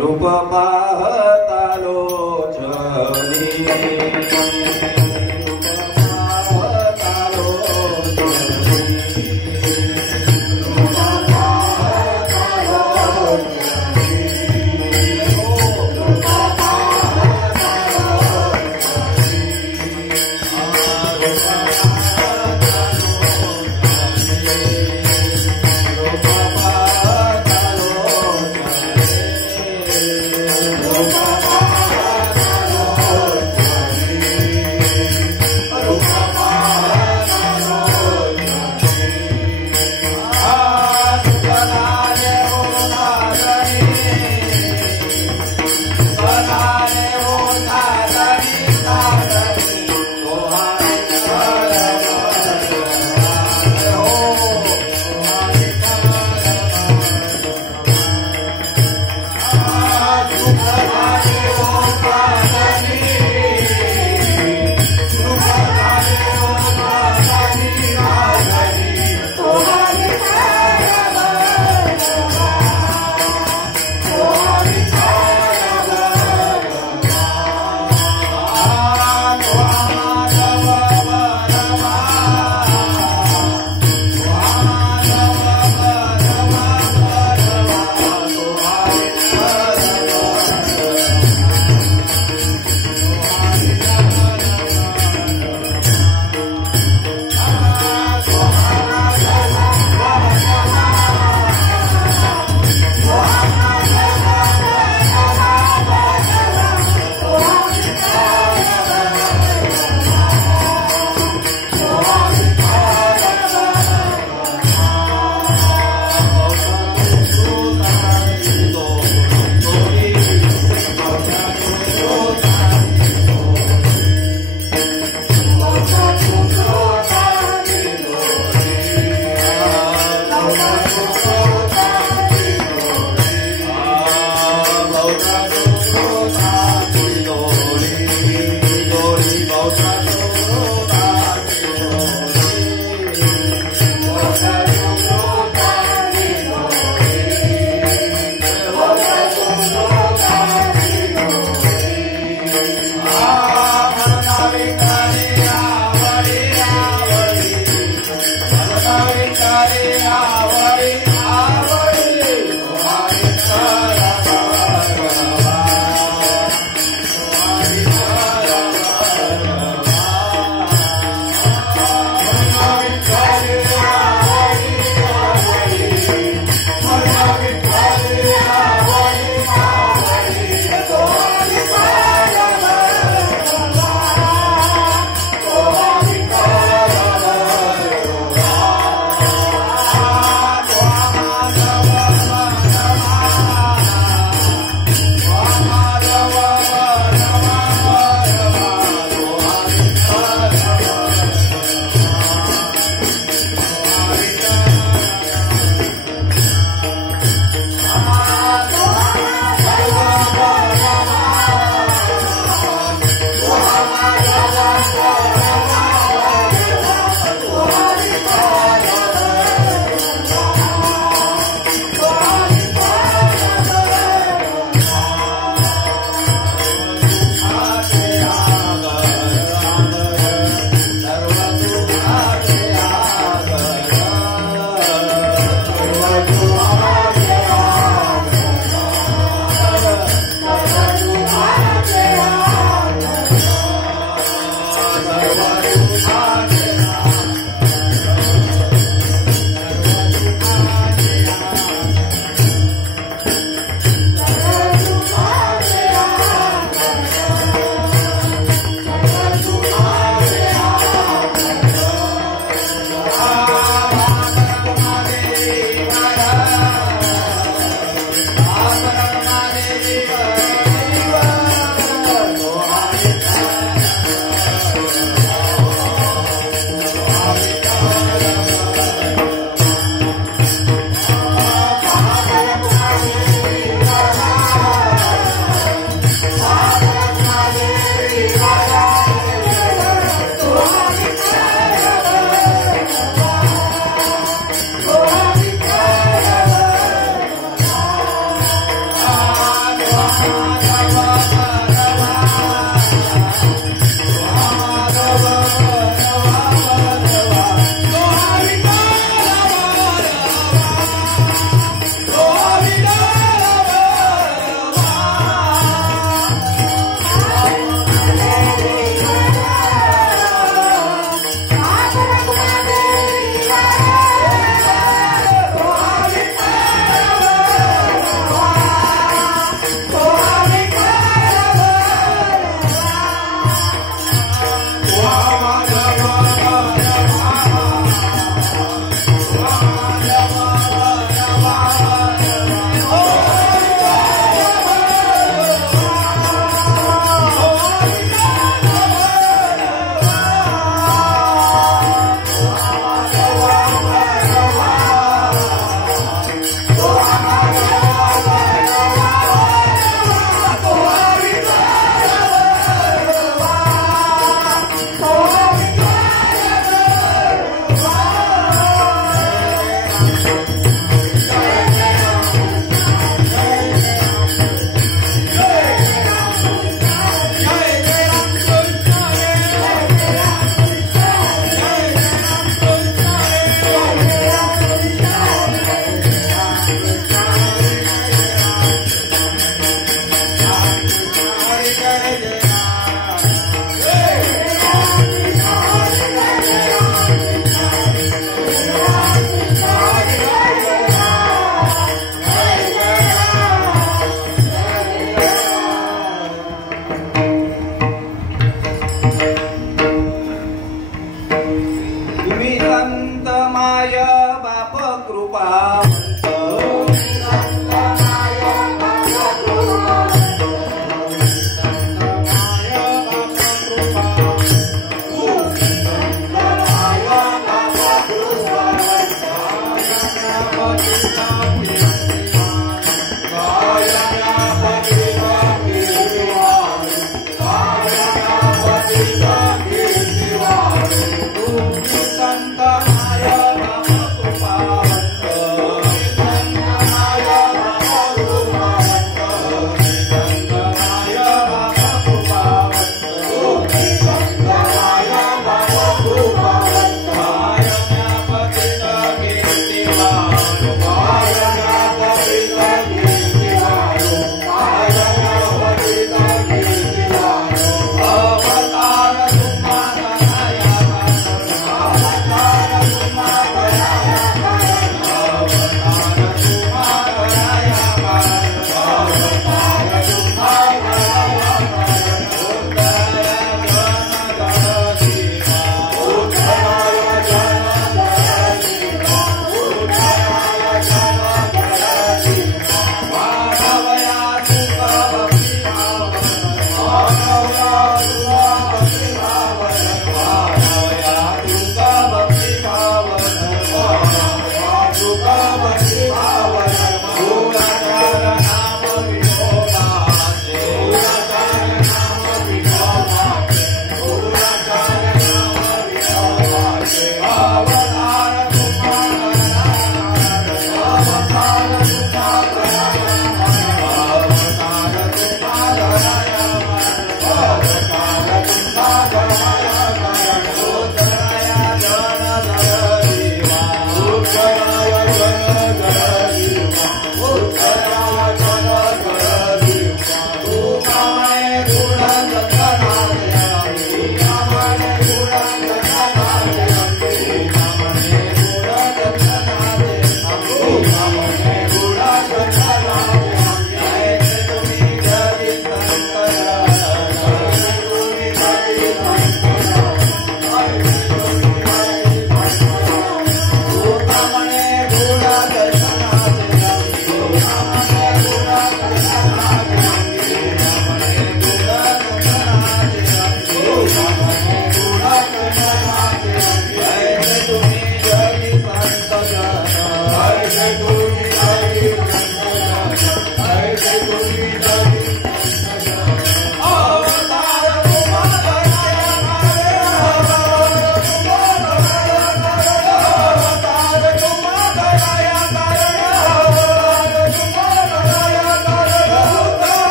रूप पाहता लोचनी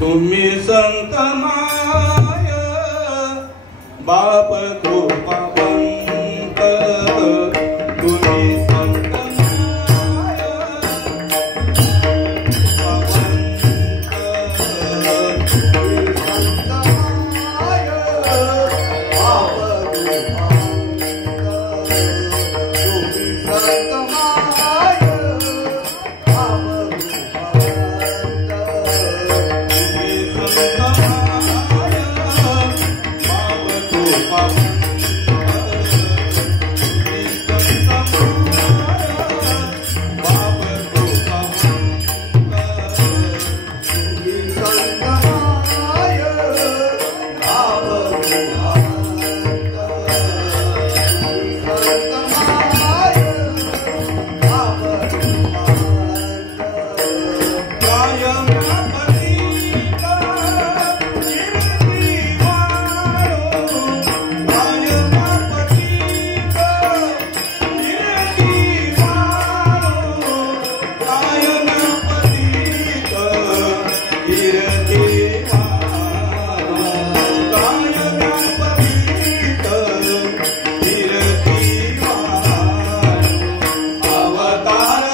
तुम्ही संत माय बाप कृपावंत तुम्ही संत माय अवतार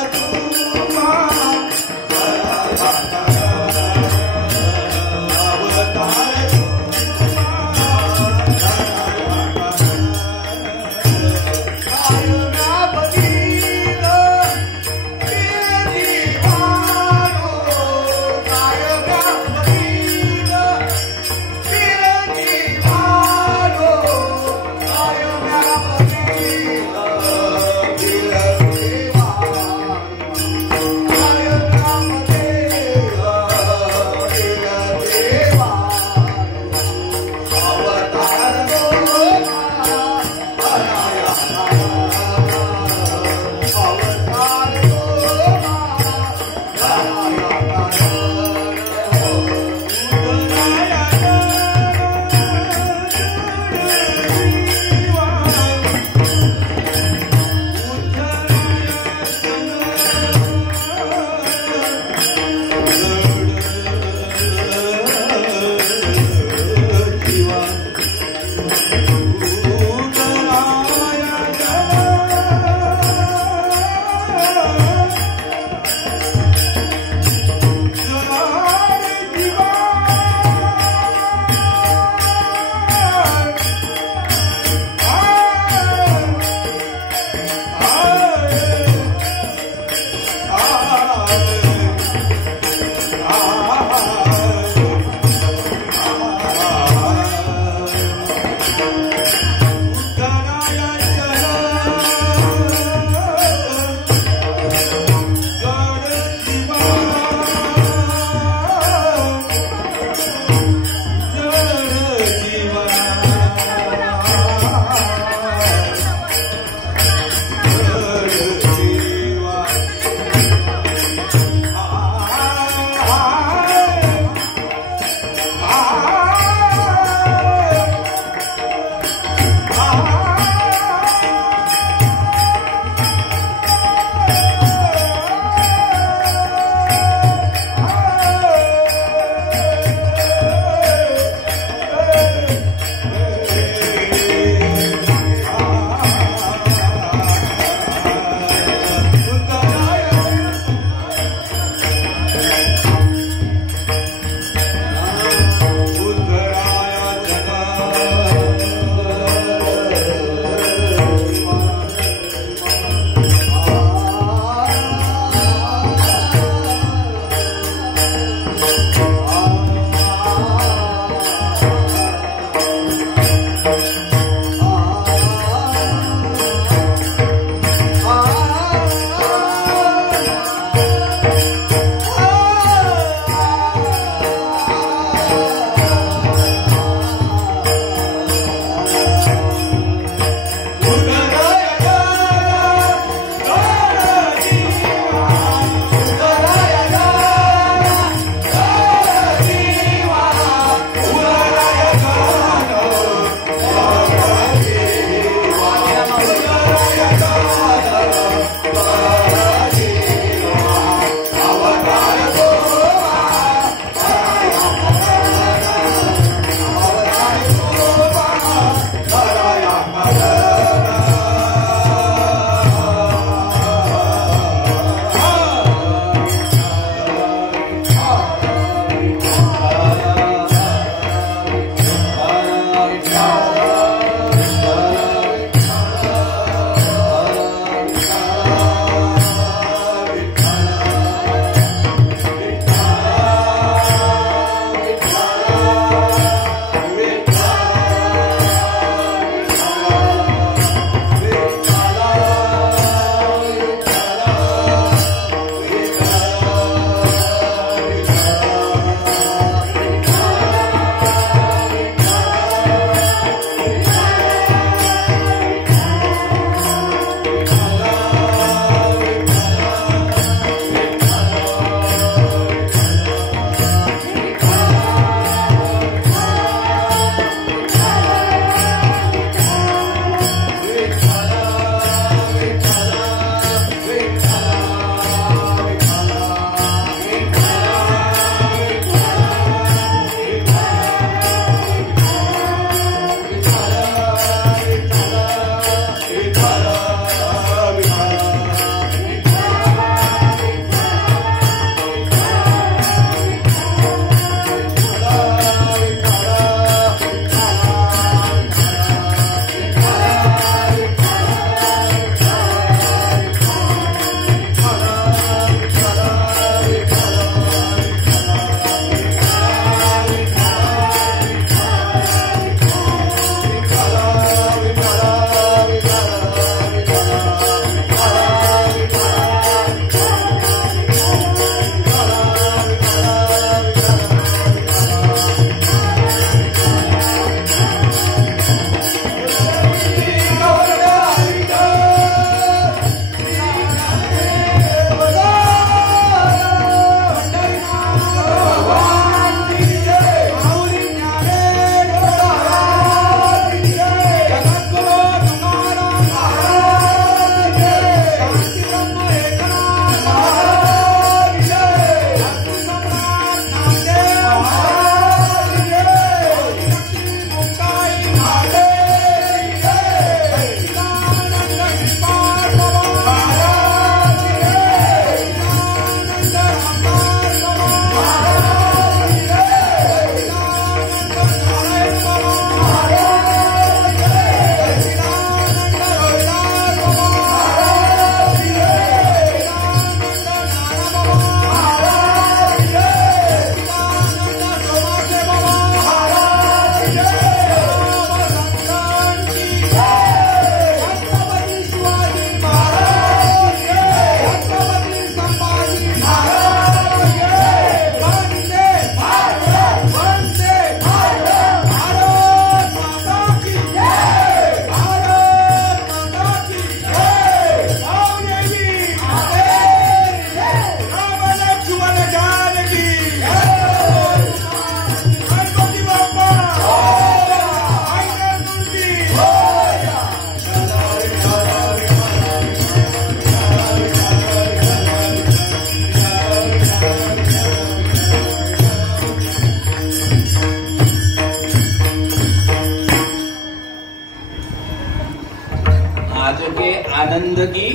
आनंद की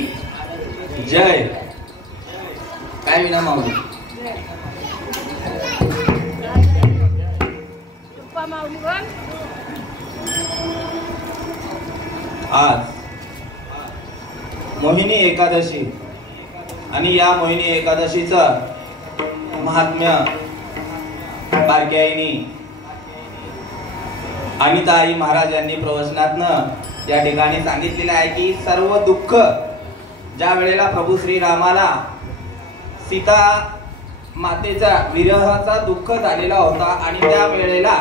जय. काय विना माऊली. आज मोहिनी एकादशी आणि या मोहिनी एकादशीचं महात्म्य बारक्याईनी अनिताई महाराज यांनी प्रवचनातनं या ठिकाणी सांगितलेलं आहे की सर्व दुःख ज्या वेळेला प्रभू श्रीरामाला सीता मातेचा विरहाचा दुःख झालेला होता आणि त्या वेळेला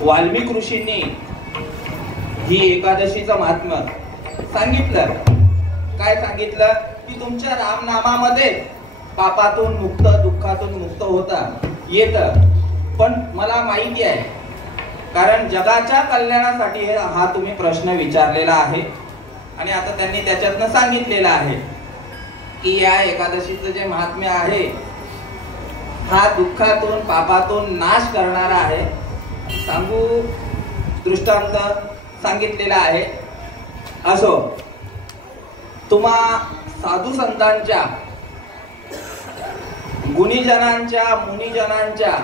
वाल्मिक ऋषींनी ही एकादशीचं महात्म्य सांगितलं. काय सांगितलं की तुमच्या रामनामामध्ये पापातून मुक्त दुःखातून मुक्त होता येत. पण मला माहिती आहे कारण जगाच्या कल्याणासाठी हा तुम्ही प्रश्न विचारलेला आहे आणि आता त्यांनी त्याच्यातनं सांगितलेलं आहे की या एकादशीचं जे महात्म्य आहे हा दुःखातून पापातून नाश करणारा आहे. सांगू दृष्टांत सांगितलेला आहे. असो तुम्हा साधू संतांच्या गुणीजनांच्या मुनिजनांच्या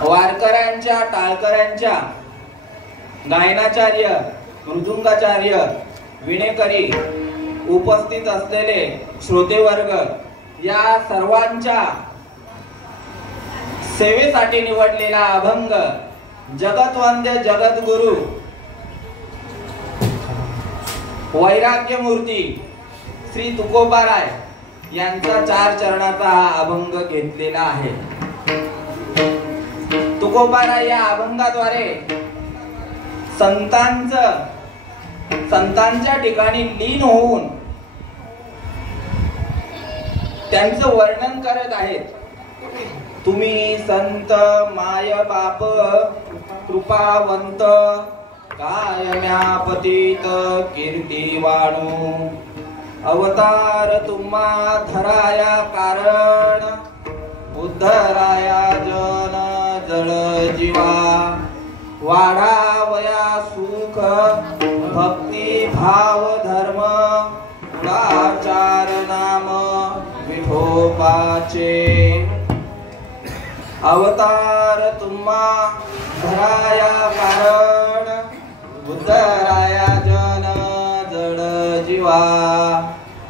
वारकऱ्यांच्या टाळकऱ्यांच्या गायनाचार्य मृदुंगाचार्य विणेकरी उपस्थित असलेले श्रोतेवर्ग या सर्वांच्या सेवेसाठी निवडलेला अभंग जगतवंद्य जगद्गुरु वैराग्य मूर्ती श्री तुकोबाराय यांचा 4 चरणाचा हा अभंग घेतलेला आहे. तुकोबाराय या अभंगाद्वारे संतांच्या ठिकाणी लीन होऊन त्यांचं वर्णन करत आहेत. तुम्ही संत माय बाप कृपावंत कायम्या पतित कीर्ती वाणू अवतार तुम्हा धराया कारण उद्धराया जन जळ जीवा वाढावया सुख भक्ती भाव धर्म उदाचार नाम विठोबाचे अवतार तुम्हा धराया कारण उद्धराया जन जड जीवा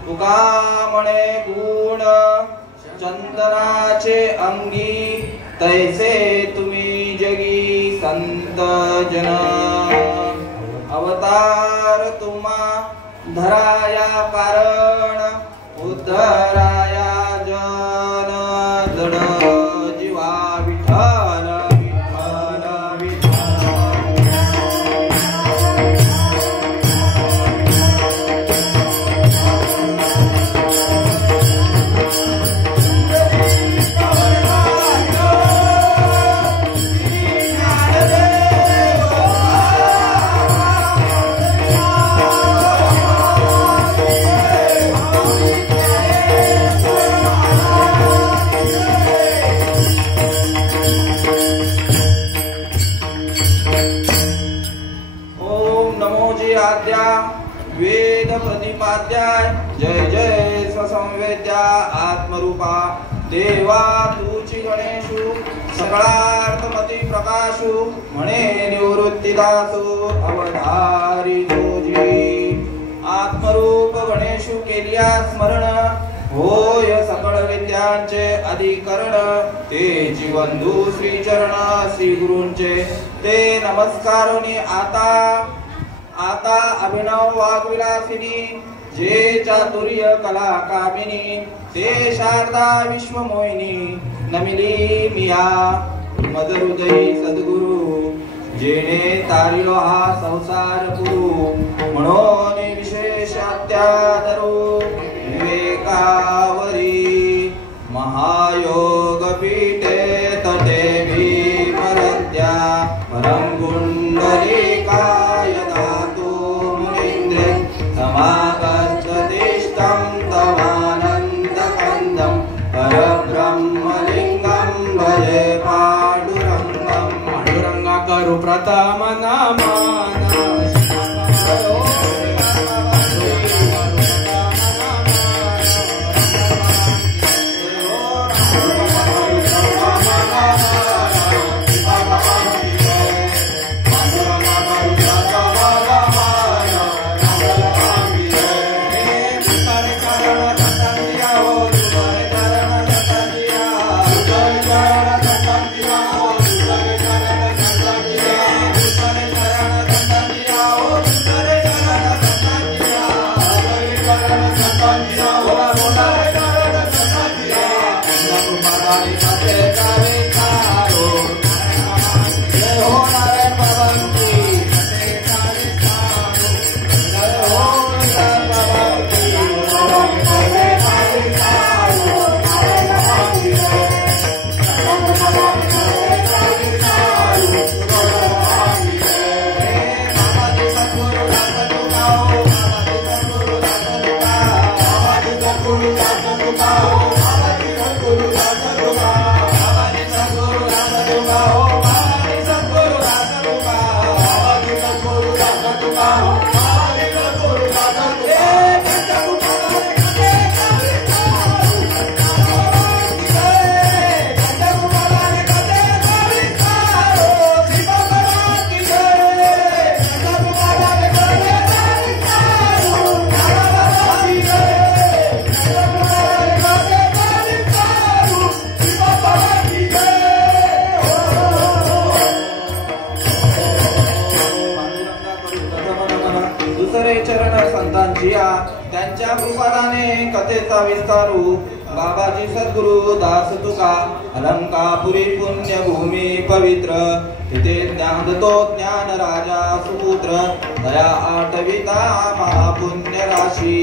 तुका म्हणे गुण चंदनाचे अंगी तैसे तुम्ही जगी संत जन अवतार तुम्हा धराया कारण उद्धराया जन जड जीवा विठ्ठल विठ्ठल वेद प्रतिपाद्याय जय जय स्वसंवेद्या आत्मरूपा देवा तुची गणेशु सकळार्थमती प्रकाशु म्हणे निवृत्तीदासु अवधारी तुझी आत्मरूप गणेशु केलिया स्मरण होय सकळ विद्यांचे अधिकरण ते जीवंधू श्री चरण श्री गुरूंचे ते नमस्कारोनी आता अभिनव वाग्विलासिनी जे चातुर्य कला कामिनी ते शारदा विश्वमोहिनी नमिली मिया मदहृदयी सद्गुरु जेणे तारिलो हा संसार पुरु म्हणून विशेषात्यादरो विवेकावरी महायोग पीठे तटे भीमरद्या परम गुंडलिकाय दातु मुनीन्द्रे समागततिष्ठं तवानन्दकन्दं परब्रह्मलिङ्गं भजे पाण्डुरङ्गं पाण्डुरङ्गा करु प्रथम नमः त्यांच्या कृपादाने कथेचा विस्तारू बाबाजी सद्गुरु दास तुका अलंकापुरी पुण्यभूमी पवित्र तिथे ज्ञान तो ज्ञान राजा सुपुत्र दया आठविता महापुण्य राशी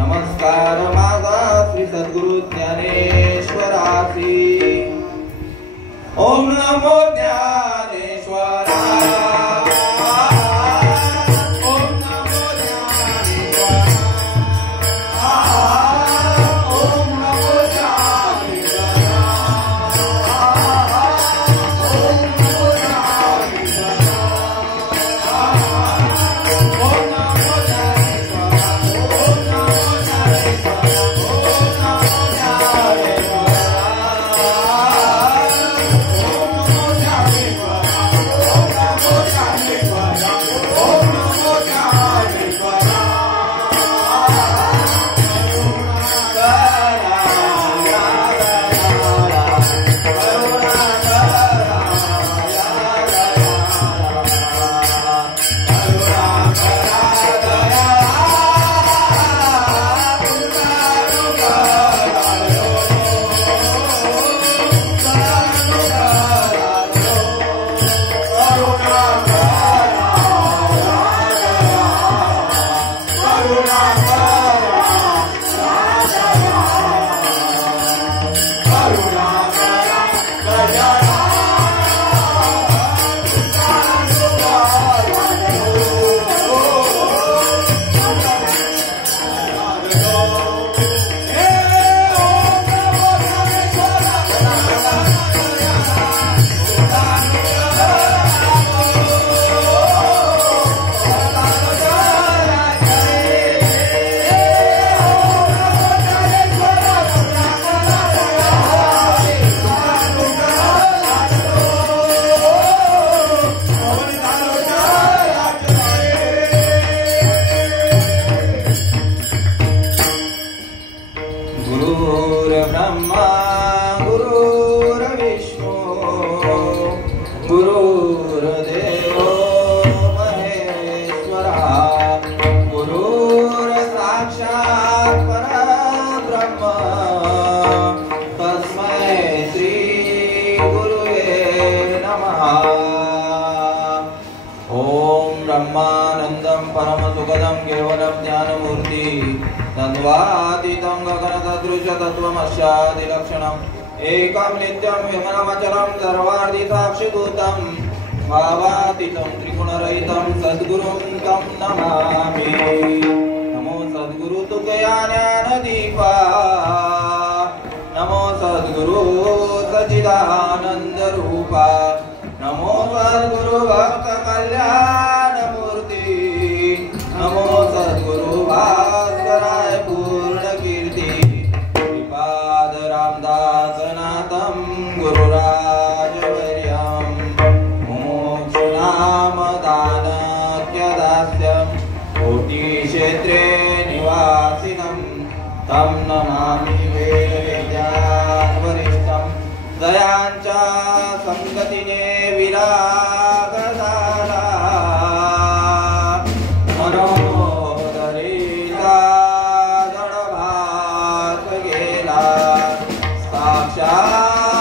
नमस्कार माझा श्री सद्गुरु ज्ञानेश्वरासी ओम नमो ज्ञानेश्वरा ब्रह्मानंदं परम सुखदं केवलं ज्ञानमूर्ति तद्वातीतं गगनसदृश तत्त्वमस्यादिलक्षणम् एकं नित्यं विमलमचलं सर्वार्थिसाक्षिभूतं भावातीतं त्रिगुणरहितं सद्गुरुं तं नमामि। नमो सद्गुरु तुकया ज्ञानदीपा नमो सद्गुरु सच्चिदानंद रूपा नमो सद्गुरु भक्त कल्याण मूर्ति नमो सद्गुरु भास्कराय पूर्ण कीर्ति श्रीपाद रामदास नाथं गुरुराजवर्यं मोक्षनाम दानक्यदास्यं कोटि क्षेत्रे निवासिनं तं नमामि वेदविद्यान् वरिष्ठं दयांच्या संगतीने विराग झाला मनोदरीचा जडभात गेला साक्षात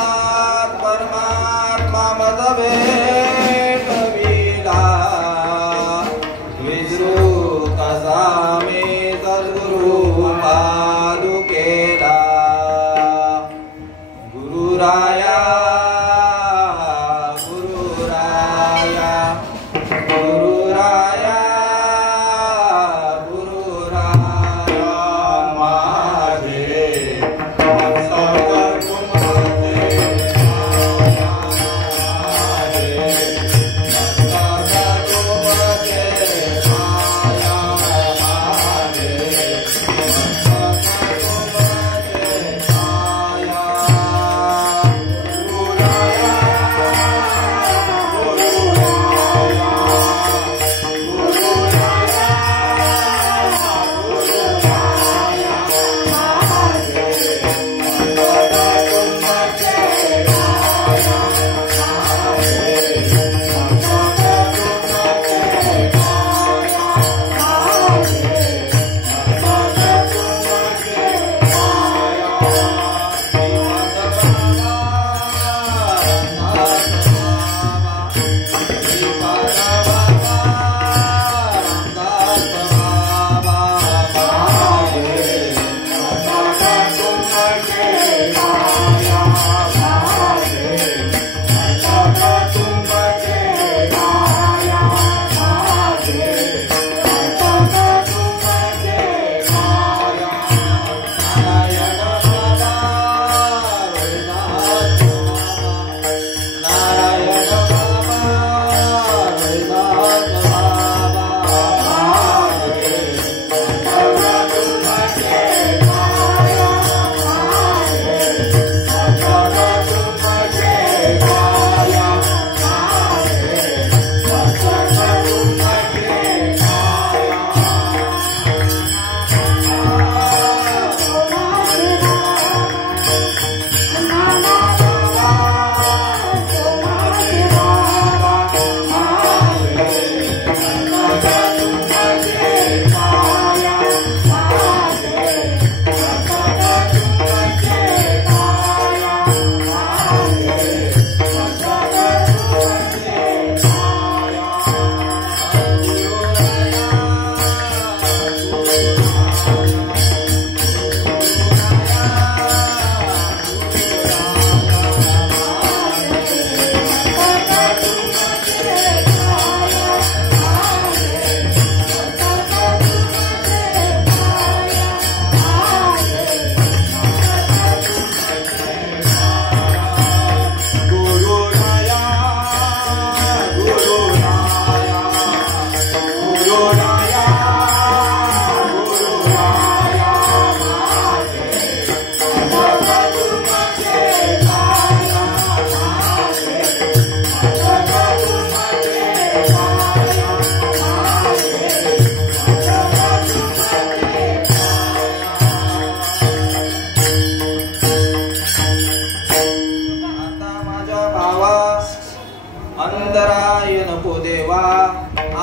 अंतराय नको देवा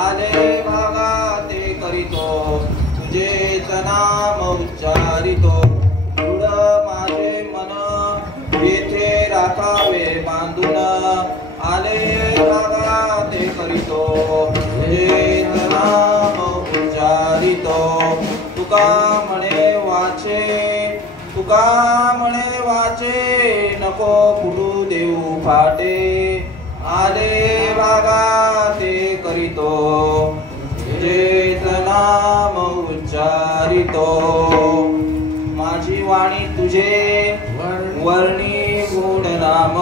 आले भागा ते करीतो तुझेच नाम उच्चारितो दृढ माझे मन येथे राखावे बांधून आले भागा ते करीतो तुझेच नाम उच्चारितो तुका म्हणे वाचे नको फुटू देऊ फाटे आले भागा ते करीतो तुझेच नाम उच्चारितो माझी वाणी तुझे वर्णी गुण नाम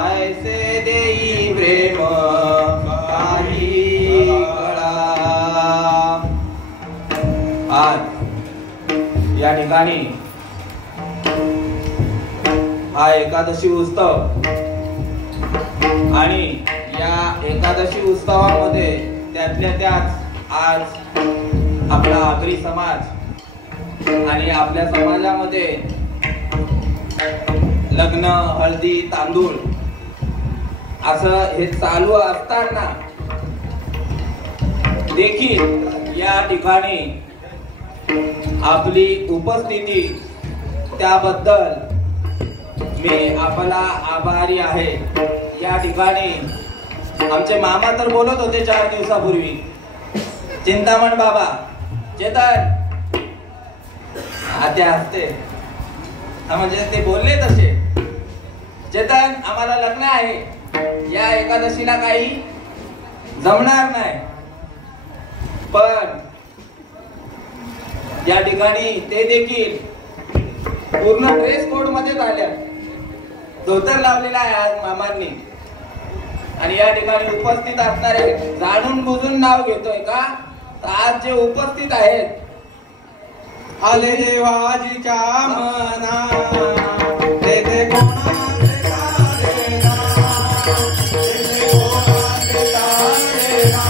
ऐसे देई प्रेम काही कळा आज या ठिकाणी हा एकादशी उत्सव आणि या एकादशी उत्सवामध्ये त्यातल्या त्यात आज आपला आगरी समाज आणि आपल्या समाजामध्ये लग्न हळदी तांदूळ असं हे चालू असताना देखील या ठिकाणी आपली उपस्थिती त्याबद्दल मी आपला आभारी आहे। या ठिकाणी आमचे मामा तर बोलत होते 4 दिवसापूर्वी चिंतामण बाबा चेतन आत्या असते म्हणजे ते बोलले तसे चेतन आम्हाला लग्न आहे या एकादशीला काही जमणार नाही पण या ठिकाणी ते देखील पूर्ण ड्रेस कोड मध्ये आल्या धोतर लावलेला आहे आज मामांनी आणि या ठिकाणी उपस्थित असणारे जाणून बुजून नाव घेतोय का तर आज जे उपस्थित आहेत आले देवाजीच्या मना तेथे कोणाचे तारेना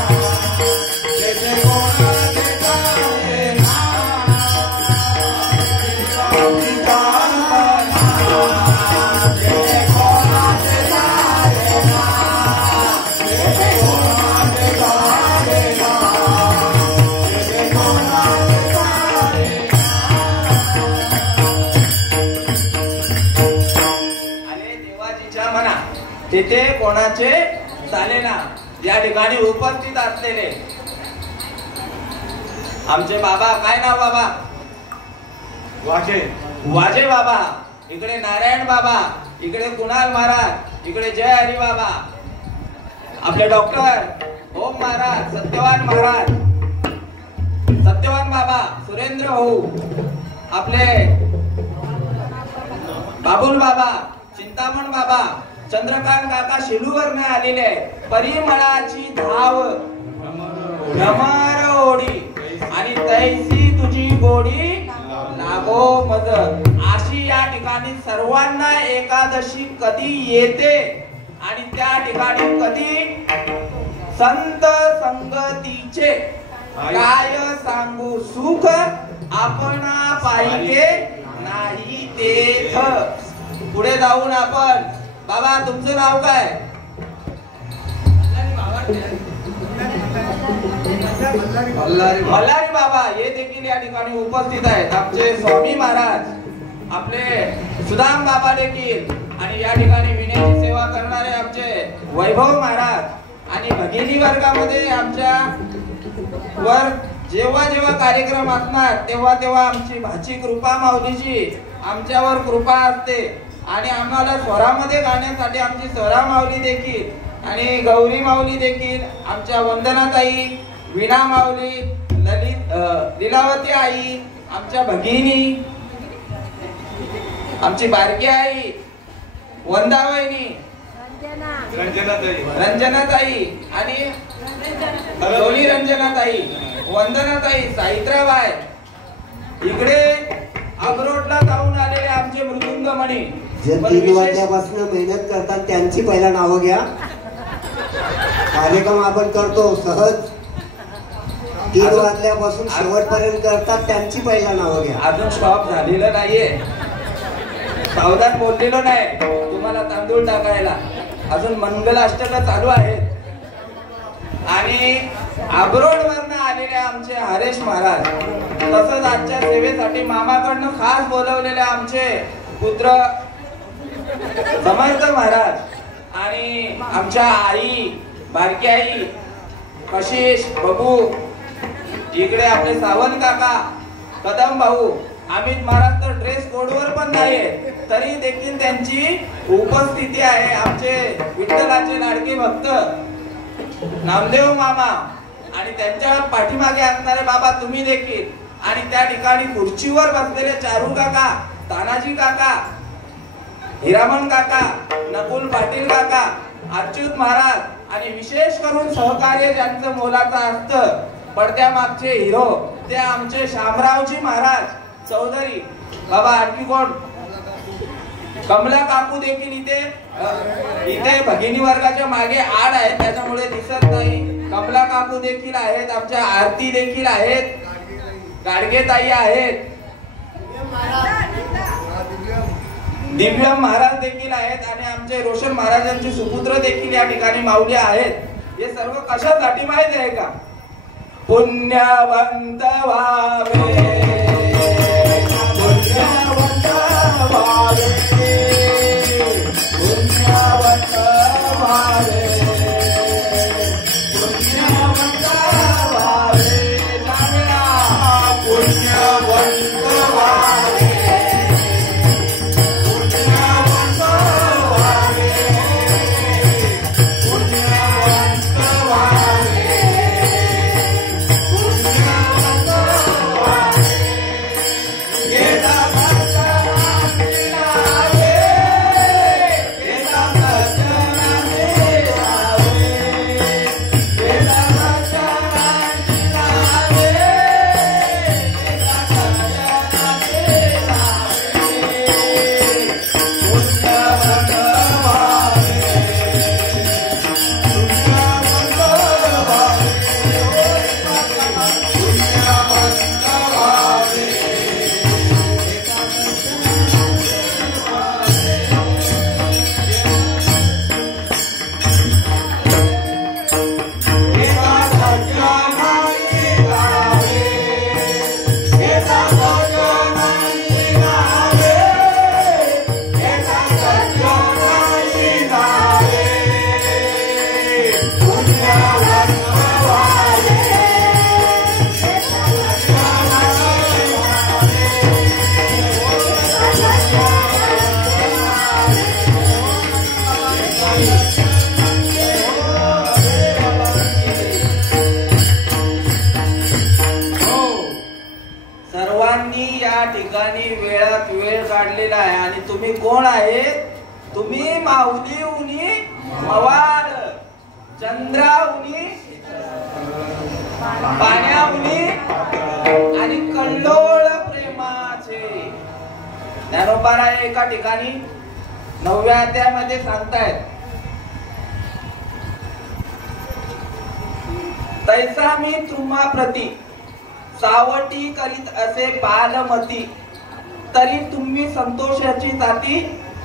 तेथे कोणाचे तारेना तेथे कोणाचे तारेना देवाजीच्या मना तेथे कोणाचे तारेना तेथे कोणाचे तारेना तेथे कोणाचे तिथे कोणाचे चालेना या ठिकाणी उपस्थित असलेले आमचे बाबा काय नाव बाबा वाजे बाबा इकडे नारायण बाबा इकडे कुणाल महाराज इकडे जय हरी बाबा आपले डॉक्टर ओम महाराज सत्यवान बाबा सुरेंद्र भाऊ आपले बाबुल बाबा चिंतामण बाबा चंद्रकांत काका शिलूवरने आलेले परिमळाची धाव भ्रमर ओढी आणि तैसी तुझी गोडी लागो मज अशी या ठिकाणी सर्वांना एकादशी कधी येते आणि त्या ठिकाणी कधी संत संगतीचे काय सांगू सुख आपणा पाहिजे नाही तेथ पुढे जाऊन आपण बाबा तुमचं नाव काय मल्हारी बाबा हे देखील या ठिकाणी उपस्थित आहेत आमचे स्वामी महाराज आपले सुदाम बाबा देखील आणि या ठिकाणी विनयाची सेवा करणारे आमचे वैभव महाराज आणि भगिनी वर्गामध्ये आमच्या वर जेव्हा जेव्हा कार्यक्रम असणार तेव्हा तेव्हा आमची भाची कृपा माऊलीची आमच्यावर कृपा असते आणि आम्हाला स्वरामध्ये गाण्यासाठी आमची स्वरा माऊली देखील आणि गौरी माऊली देखील आमच्या वंदनाताई वीणा माऊली लीलावती आई आमच्या भगिनी आमची बारकी आई वंदावहिनी रंजनाताई आणि दोन्ही रंजनाताई वंदनाताई साहित्राबाई इकडे अग्रोटला जाऊन आलेले आमचे मृदुंगमणी जे 3 वाजल्यापासून मेहनत करतात त्यांची पहिला नावं घ्या कार्यक्रम आपण करतो सहज 3 वाजल्यापासून शेवटपर्यंत करतात त्यांची पहिला नावं घ्या अजून स्टॉप झालेलं नाहीये सावधान बोललेलो नाही तुम्हाला तांदूळ टाकायला अजून मंगलाष्टक चालू आहेत आणि अब्रोडवरनं आलेले आमचे हरेश महाराज, तसंच आजच्या सेवेसाठी मामाकडनं खास बोलवलेले आमचे पुत्र समर्थ महाराज आणि आमच्या आई बारकी आई कशिश बबू, इकडे आपले सावंत काका, कदम भाऊ, अमित महाराज तर ड्रेस कोडवर पण नाहीये तरी देखील त्यांची उपस्थिती आहे. आमचे विठ्ठलाचे लाडके भक्त नामदेव मामा आणि त्यांच्या पाठीमागे असणारे बाबा तुम्ही देखील, आणि त्या ठिकाणी खुर्चीवर बसलेले चारू काका, तानाजी काका, हिरामन काका, नकुल पाटील काका, अच्युत महाराज आणि विशेष करून सहकार्य ज्यांचं मोलाचं असतं, पडद्या मागचे हिरो ते आमचे शामरावजी महाराज चौधरी. बाबा आणखी कोण? कमला काकू देखील इथे भगिनी वर्गाच्या मागे आड आहेत त्याच्यामुळे दिसत नाही. कमला काकू देखील आहेत, आमच्या आरती देखील आहेत, गाडगेताई आहेत, दिव्य महाराज देखील आहेत आणि आमचे रोशन महाराजांचे सुपुत्र देखील या ठिकाणी माऊली आहेत. हे सर्व कशासाठी माहिती आहे का? पुण्यवंत व्हावे, पुण्यवंत व्हावे, पुण्यवंत व्हावे, पुण्यवंत व्हावे, पुण्यवंत व्हावे, पुण्यवंत व्हावे, पुण्यवंत व्हावे, पुण्यवंत व्हावे. येता भक्तांची नावे, येता भक्तांची नावे, येता भक्तांची नावे, येता भक्तांची नावे. पुण्यवंत व्हावे, पुण्यवंत व्हावे, येता भक्तांची नावे, येता भक्तांची नावे, येता भक्तांची नावे. पुण्यवंत व्हावे, सर्वांनी या ठिकाणी वेळात वेळ काढलेला आहे. आणि तुम्ही कोण आहे? तुम्ही माऊली उनी मवाळ, चंद्रा उनी पाण्या उनी आणि कल्लोळ प्रेमाचे. ज्ञानोबा एका ठिकाणी 9व्या अध्यायामध्ये सांगतायत, तैसा मी तुम्हा प्रती सावटी करीत असे बालमती, तरी तुम्ही संतोषाची जाती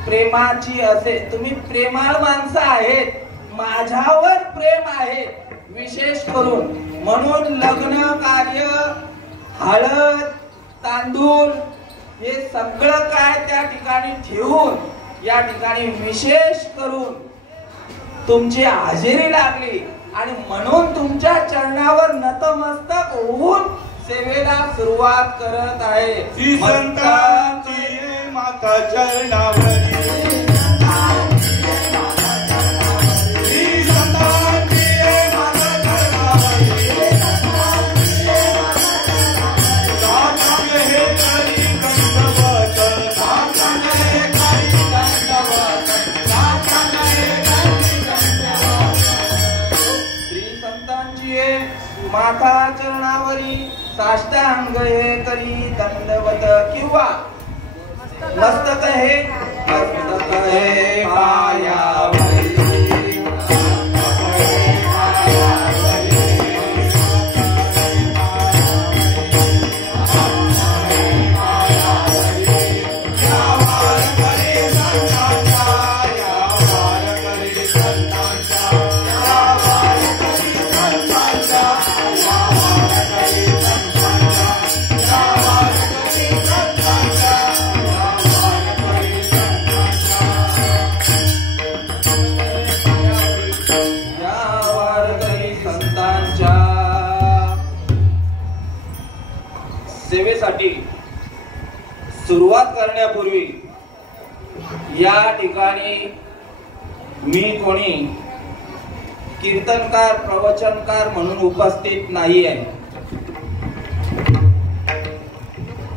प्रेमाची असे. तुम्ही प्रेमाळ माणसं आहेत, माझ्यावर प्रेम आहे विशेष करून, म्हणून लग्न कार्य, हळद, तांदूळ हे सगळं काय त्या ठिकाणी ठेवून या ठिकाणी विशेष करून तुमची हजेरी लागली आणि म्हणून तुमच्या चरणावर नतमस्तक होऊन सेवेला सुरुवात करत आहे. श्री संतांची माता चरणावरी, श्री संतांची माता चरणावरी, साचांगे हे करी दंडवत, साचांगे हे करी दंडवत, साचांगे हे करी दंडवत. श्री संतांची माता चरणावरी साष्टांग हे करी दंडवत, किंवा मस्तक हे पायावरी, या वार करे संतांचा, या वार करे सेवेसाठी सुरुवात करण्यापूर्वी या ठिकाणी मी कोणी कीर्तनकार प्रवचनकार म्हणून उपस्थित नाही आहे,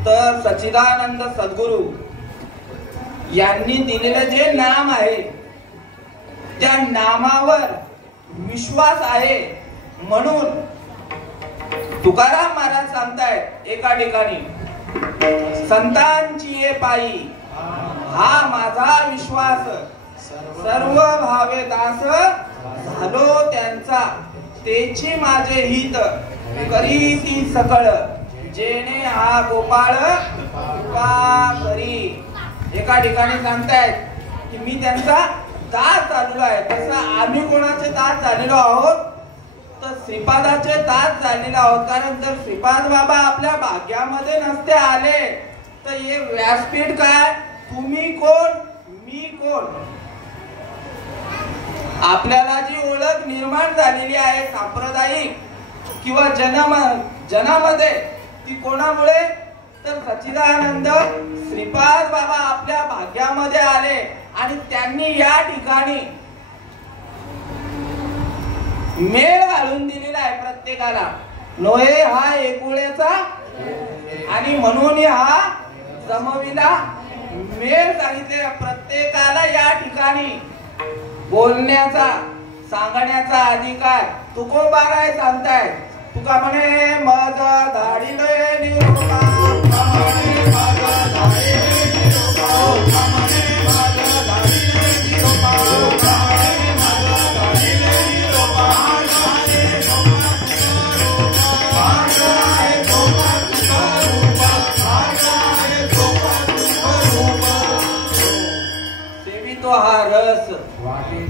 तर सच्चिदानंद सद्गुरु यांनी दिलेले जे नाम आहे त्या नामावर विश्वास आहे म्हणून तुकाराम महाराज सांगतायत एका ठिकाणी, संतांची ये पायी हा माझा विश्वास, सर्व भावे दास झालो त्यांचा, तेची माझे हित करी ती सकळ, जेणे हा गोपाळ कृपा करी. एका ठिकाणी सांगतायत की मी त्यांचा दास झालेलो आहे. तसं आम्ही कोणाचे दास झालेलो आहोत तर श्रीपादाचे दास झालेले आहोत. कारण जर श्रीपाद बाबा आपल्या भाग्यामध्ये नसते आले तर हे व्यासपीठ काय, तुम्ही कोण मी कोण, आपल्याला जी ओळख निर्माण झालेली आहे सांप्रदायिक किंवा जनामध्ये ती कोणामुळे, तर सच्चिदानंद श्रीपाद बाबा आपल्या भाग्यामध्ये आले आणि त्यांनी या ठिकाणी मेळ घालून दिलेला आहे प्रत्येकाला. नोहे हा एकुळ्याचा आणि म्हणून हा जमविला मेळ सांगितले. प्रत्येकाला या ठिकाणी बोलण्याचा सांगण्याचा अधिकार तुकोबाराय सांगताय. तुका म्हणे मज धाडिले निरोपा, सेवितो हा रस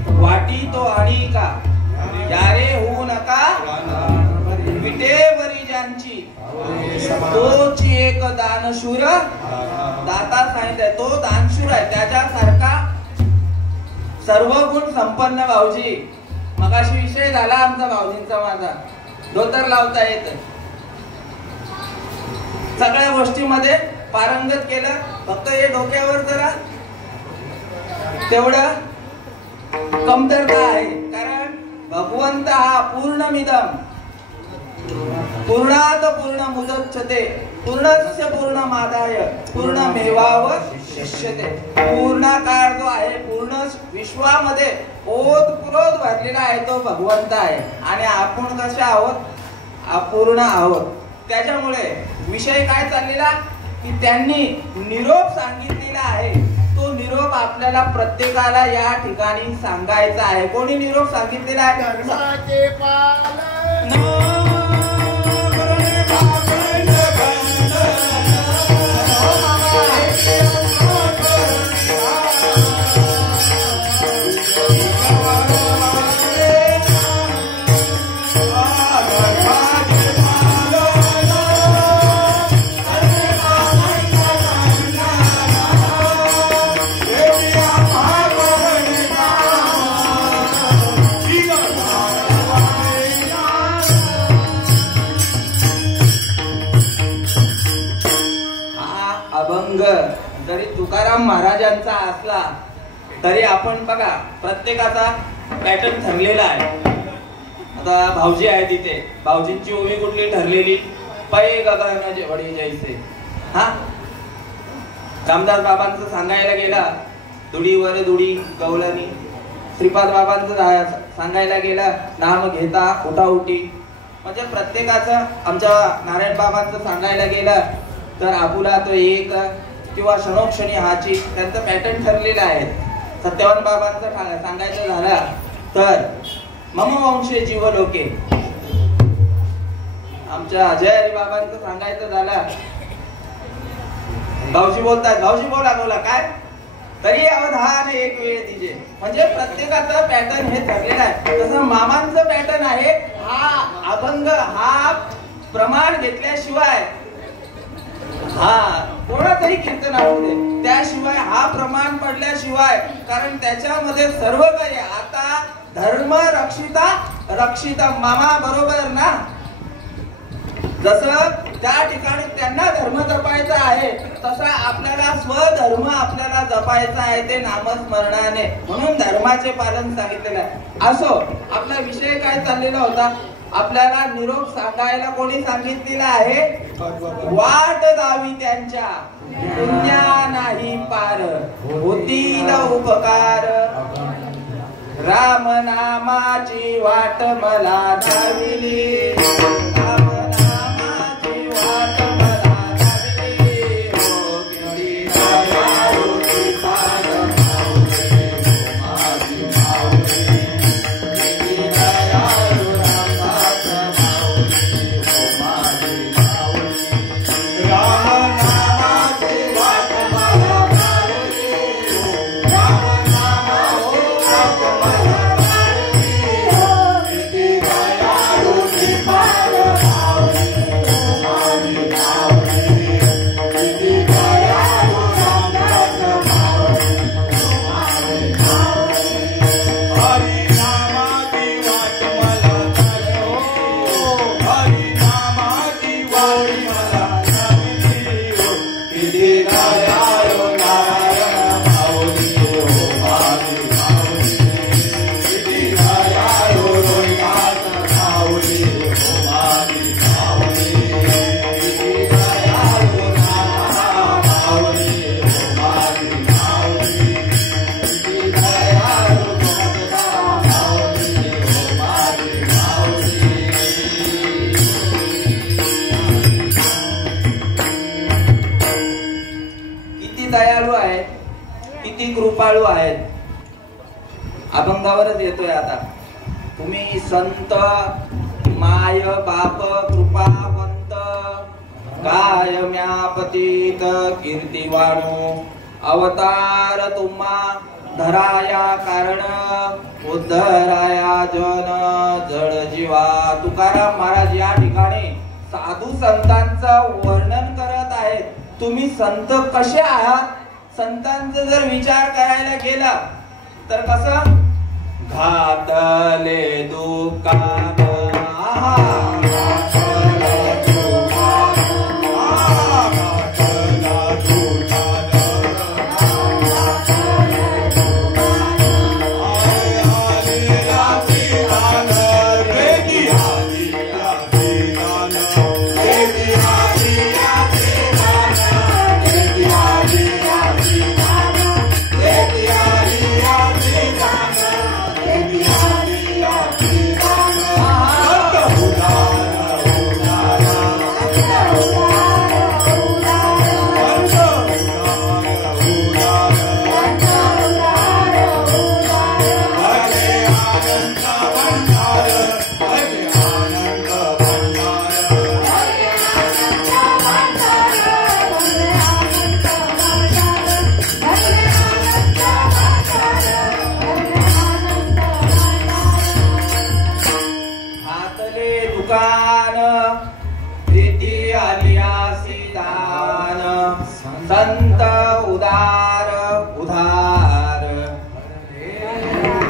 वाटी तो आणि का, यारे होऊ नका विटेवरी ज्यांची, तोची एक दानशूर दाता सांगितलाय. तो दानशूर आहे, त्याच्यासारखा सर्व गुण संपन्न भाऊजी. मगाशी विषय झाला आमचा भाऊजींचा, माझा धोतर लावता येत, सगळ्या गोष्टीमध्ये पारंगत केलं, फक्त हे डोक्यावर जरा तेवढं कमतरता आहे. कारण भगवंत हा पूर्णमिदम पूर्णात पूर्ण मुदच्यते पूर्णस्य पूर्णमादाय पूर्णमेवावशिष्यते. पूर्णाकार जो आहे, पूर्ण विश्वामध्ये ओतप्रोत भरलेला आहे तो भगवंत आहे आणि आपण कसे आहोत, अपूर्ण आहोत. त्याच्यामुळे विषय काय चाललेला की त्यांनी निरोप सांगितलेला आहे. तो निरोप आपल्याला प्रत्येकाला या ठिकाणी सांगायचा आहे. कोणी निरोप सांगितलेला आहे? अभंग जरी तुकाराम महाराजांचा असला तरी आपण बघा प्रत्येकाचा पॅटर्न ठरलेला आहे. आता भाऊजी आहे तिथे, भाऊजींची ओवी कुठली ठरलेली, पै गगन जेवढी जैसे. हा रामदास बाबांचं सांगायला गेला दुडीवर दुडी गवलनी, श्रीपाद बाबांचं सांगायला गेला नाम घेता उठा उठी. म्हणजे प्रत्येकाचं, आमच्या नारायण बाबांचं सांगायला गेलं तर आपुला तो एक किंवा क्षणोक्षणी हाची, त्यांचं पॅटर्न ठरलेलं आहे. सत्यवान बाबांचं सांगायचं झालं तर मम वंशे जीव लोके, आमच्या अजय हरी बाबांचं सांगायचं झालं, भाऊजी बोलतात, भाऊजी बोला बोला काय तरी अवधान एक वेळ तिचे. म्हणजे प्रत्येकाचं पॅटर्न हे ठरलेलं आहे. तसं मामांचं पॅटर्न आहे, हा अभंग हा प्रमाण घेतल्याशिवाय, हा कोणातरी कीर्तन असू दे त्याशिवाय, हा प्रमाण पडल्याशिवाय, कारण त्याच्यामध्ये सर्व काही. आता धर्म रक्षिता रक्षिता मामा बरोबर ना, जसं त्या ठिकाणी त्यांना धर्म जपायचा आहे, तसा आपल्याला स्वधर्म आपल्याला जपायचा आहे ते नामस्मरणाने, म्हणून धर्माचे पालन सांगितलेलं आहे. असो, आपला विषय काय चाललेला होता? आपल्याला निरोप सांगायला कोणी सांगितलेलं आहे? वाट जावी त्यांच्या पुण्या नाही पार, होतील उपकार. राम नामाची वाट मला धाविली, राम नामाची वाट मला धाविली. हो किती दयाळू पार माझी माऊली, किती दयाळू रामदास माऊली, हो माझी माऊली. राम नामाची वाट मला धाविली, राम नामाची वाट मला धाविली. किती दयाळू पार माऊली, हो माझी माऊली, किती दयाळू रामदास माऊली, हो माझी माऊली. हरी नामाची वाट मला धाविली, हरी नामाची वाट मला धाविली. किती दयाळू नारायण माऊली, हो माझी माऊली, किती दयाळू रोहिदास माऊली, हो माझी माऊली, किती दयाळू नाना माऊली, हो माझी माऊली, किती दयाळू जगदगा माऊली, हो माझी माऊली. किती दयाळू आहेत, किती कृपाळू आहेत. अभंगावरच येतोय आता. तुम्ही संत माय बाप कृपावंत, काय म्या पतित कीर्तिवाणू. अवतार तुम्हा धराया कारण, उद्धराया जन जड जीवा. तुकाराम महाराज या ठिकाणी साधू संतांचं वर्णन करत आहेत. तुम्ही संत कसे आहात? संतांचा जर विचार करायला गेला तर कसं? घातले दुकान संत उदार उदार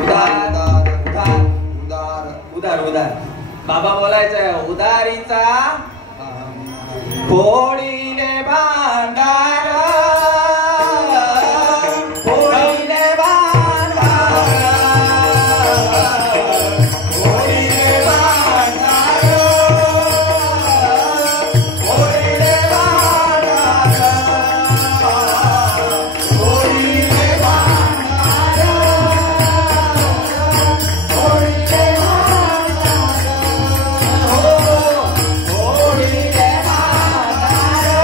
उदार उदार उदार उदार उदार. बाबा बोलायचंय उदारीचा फोडीले भांडार, फोडीले भांडार, फोडीले भांडार, फोडीले भांडार, फोडीले भांडार, फोडीले भांडार, हो फोडीले भांडार.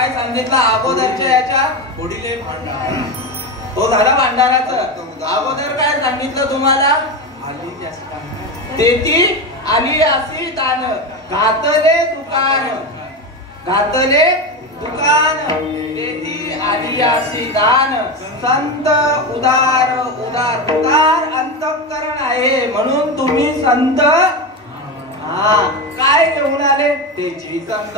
काय सांगितलं अगोदरच्या याच्या पुढील भांडार तो झाला भांडाराचं. अगोदर काय सांगितलं तुम्हाला आली त्यास तेथी आली अशी दान घातले दुकान तेथी आली अशी दान संत उदार अंतःकरण आहे म्हणून तुम्ही संत काय घेऊन आले तेची संत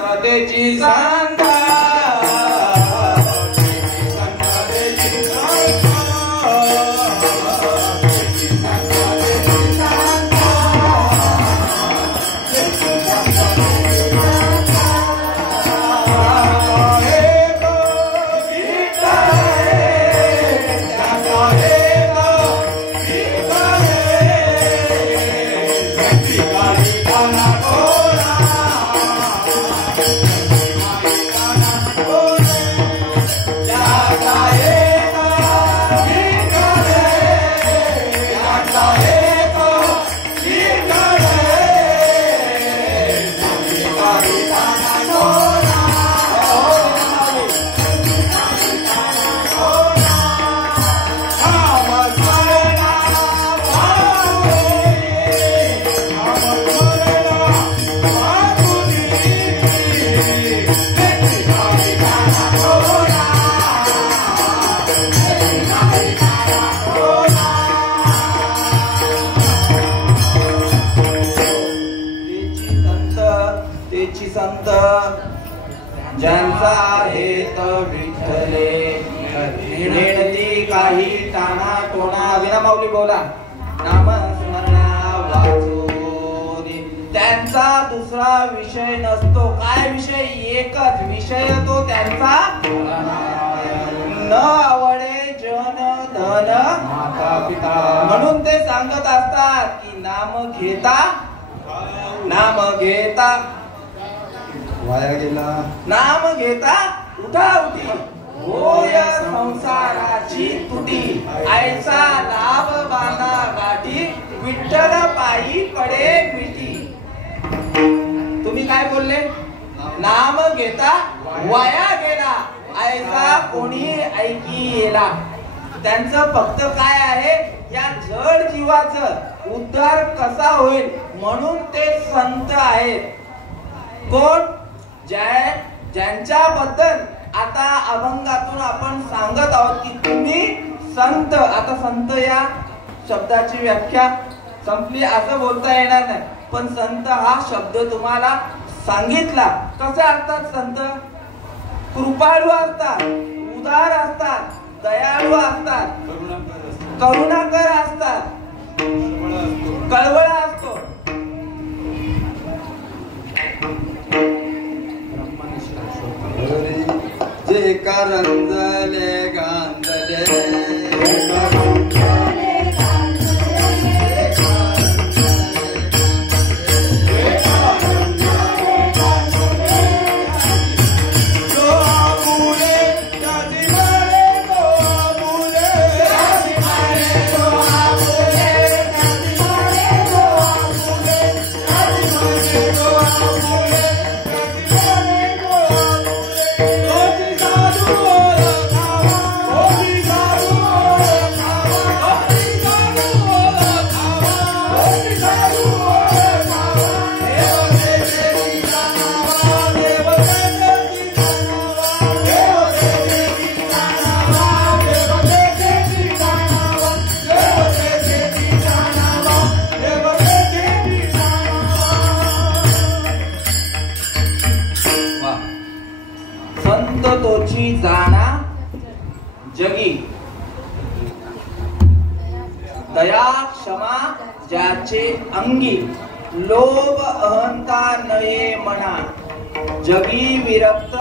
ज्यांचा हेत विठ्ठले नेणती काही टाणा टोणा विना माऊली बोला नाम स्मरणा वाचून त्यांचा दुसरा विषय नसतो. काय विषय एकच विषय तो त्यांचा न आवडे जन धन माता पिता म्हणून ते सांगत असतात की नाम घेता वाया गेला नाम घेता उठाउठी होय संसाराची तुटी ऐसा लाभ बांधा गाठी विठ्ठल पायी पडे मिठी. तुम्ही काय बोलले नाम घेता वाया गेला ऐसा कोणी ऐकी येला. त्यांचं फक्त काय आहे या जड जीवाचं उद्धार कसा होईल म्हणून ते संत आहेत. कोण ज्यांच्याबद्दल आता अभंगातून आपण सांगत आहोत की तुम्ही संत. आता संत या शब्दाची व्याख्या संपली असं बोलता येणार नाही पण संत हा शब्द तुम्हाला सांगितला. कसे असतात संत कृपाळू असतात उदार असतात दयाळू असतात करुणाकर असतात कळवळा असतो. जे करंजले गांजले जाणा जगी दया क्षमा ज्याचे अंगी लोभ अहंता नये मना जगी विरक्त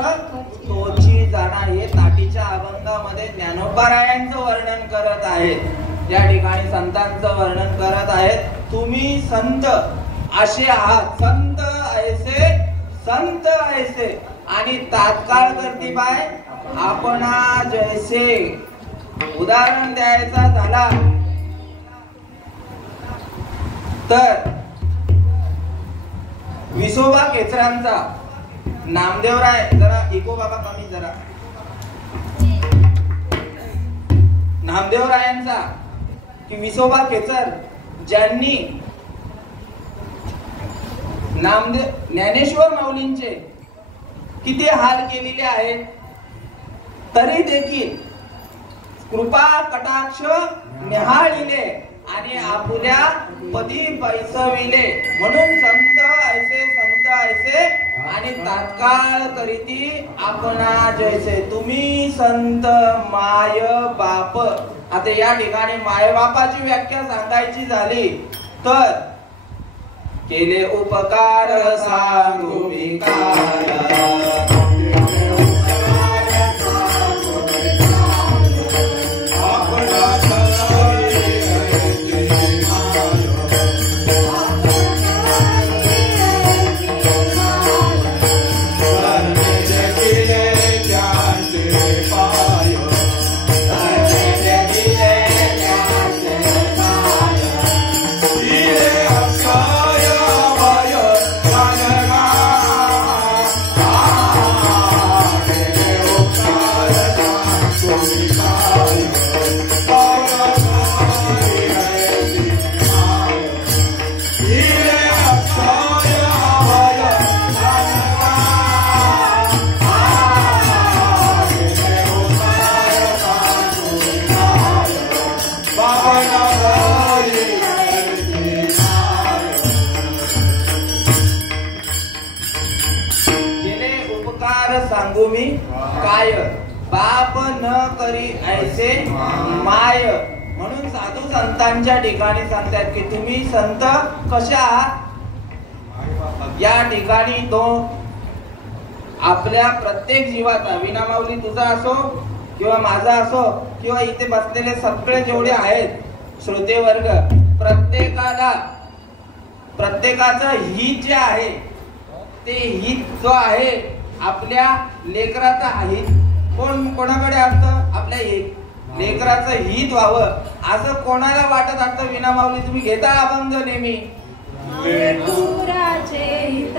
तोची जाणा. हे ताटीच्या अभंगामध्ये ज्ञानोबारायांचं वर्णन करत आहेत. या ठिकाणी संतांचं वर्णन करत आहेत. तुम्ही संत असे आहात संत ऐसे आणि तात्काळ करती बाय आपणा जैसे. उदाहरण द्यायचा झाला तर विसोबा केचरांचा नामदेवराय जरा इको बाबा कमी जरा. नामदेवरायांचा की विसोबा केचर ज्यांनी ज्ञानेश्वर माऊलींचे किती हाल केलेले आहेत, तरी देखील कृपा कटाक्ष निहाळिले आणि आपुल्या पदी पैसविले. म्हणून संत ऐसे आणि तात्काळ करीती आपणा जैसे. तुम्ही संत माय बाप. आता या ठिकाणी माय बापाची व्याख्या सांगायची झाली तर केले उपकार सांगू मी काय. सांगू मी काय. बाप न करी ऐसे माय. म्हणून साधू संतांच्या ठिकाणी सांगतात की तुम्ही संत कशा आहात. या ठिकाणी तो आपल्या प्रत्येक जीवाचा, विनामाऊली तुझा असो किंवा माझा असो किंवा इथे बसलेले सगळे जेवढे आहेत श्रोते वर्ग, प्रत्येकाचं हित जे आहे ते हित जो आहे आपल्या लेकराचा हित कोणाकडे असतं. आपल्या लेकराचं हित व्हावं असं कोणाला वाटत असतं. विनामाऊली तुम्ही घेता अभंग नेहमी. लेकराचे हित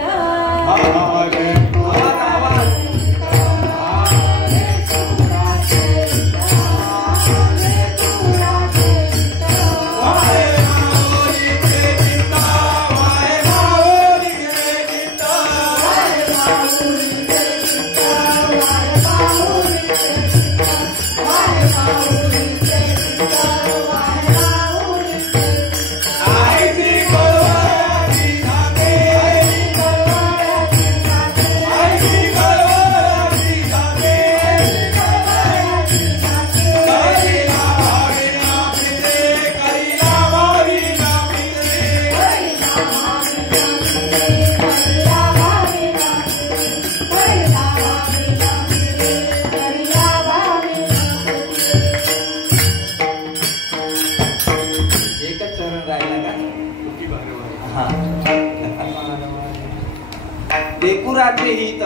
लेकुराचे हित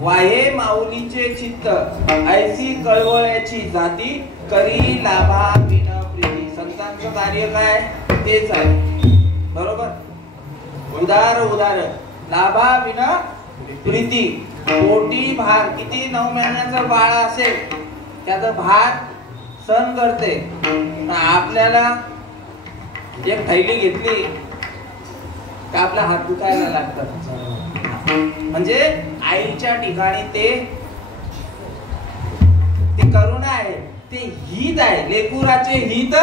वाहे माऊलीचे चित्त ऐसी कळवळ्याची जाती करी लाभा विन प्रीती. संतांचं कार्य काय तेच आहे बरोबर. उदार लाभा विन प्रीती. पोटी भार किती 9 महिन्याचं बाळ असेल त्याचा भार सहन करते. आपल्याला एक थैली घेतली का आपला हात दुखायला लागतात. म्हणजे आईच्या ठिकाणी ते करुणा आहे, ते हित आहे. लेकुराचे हित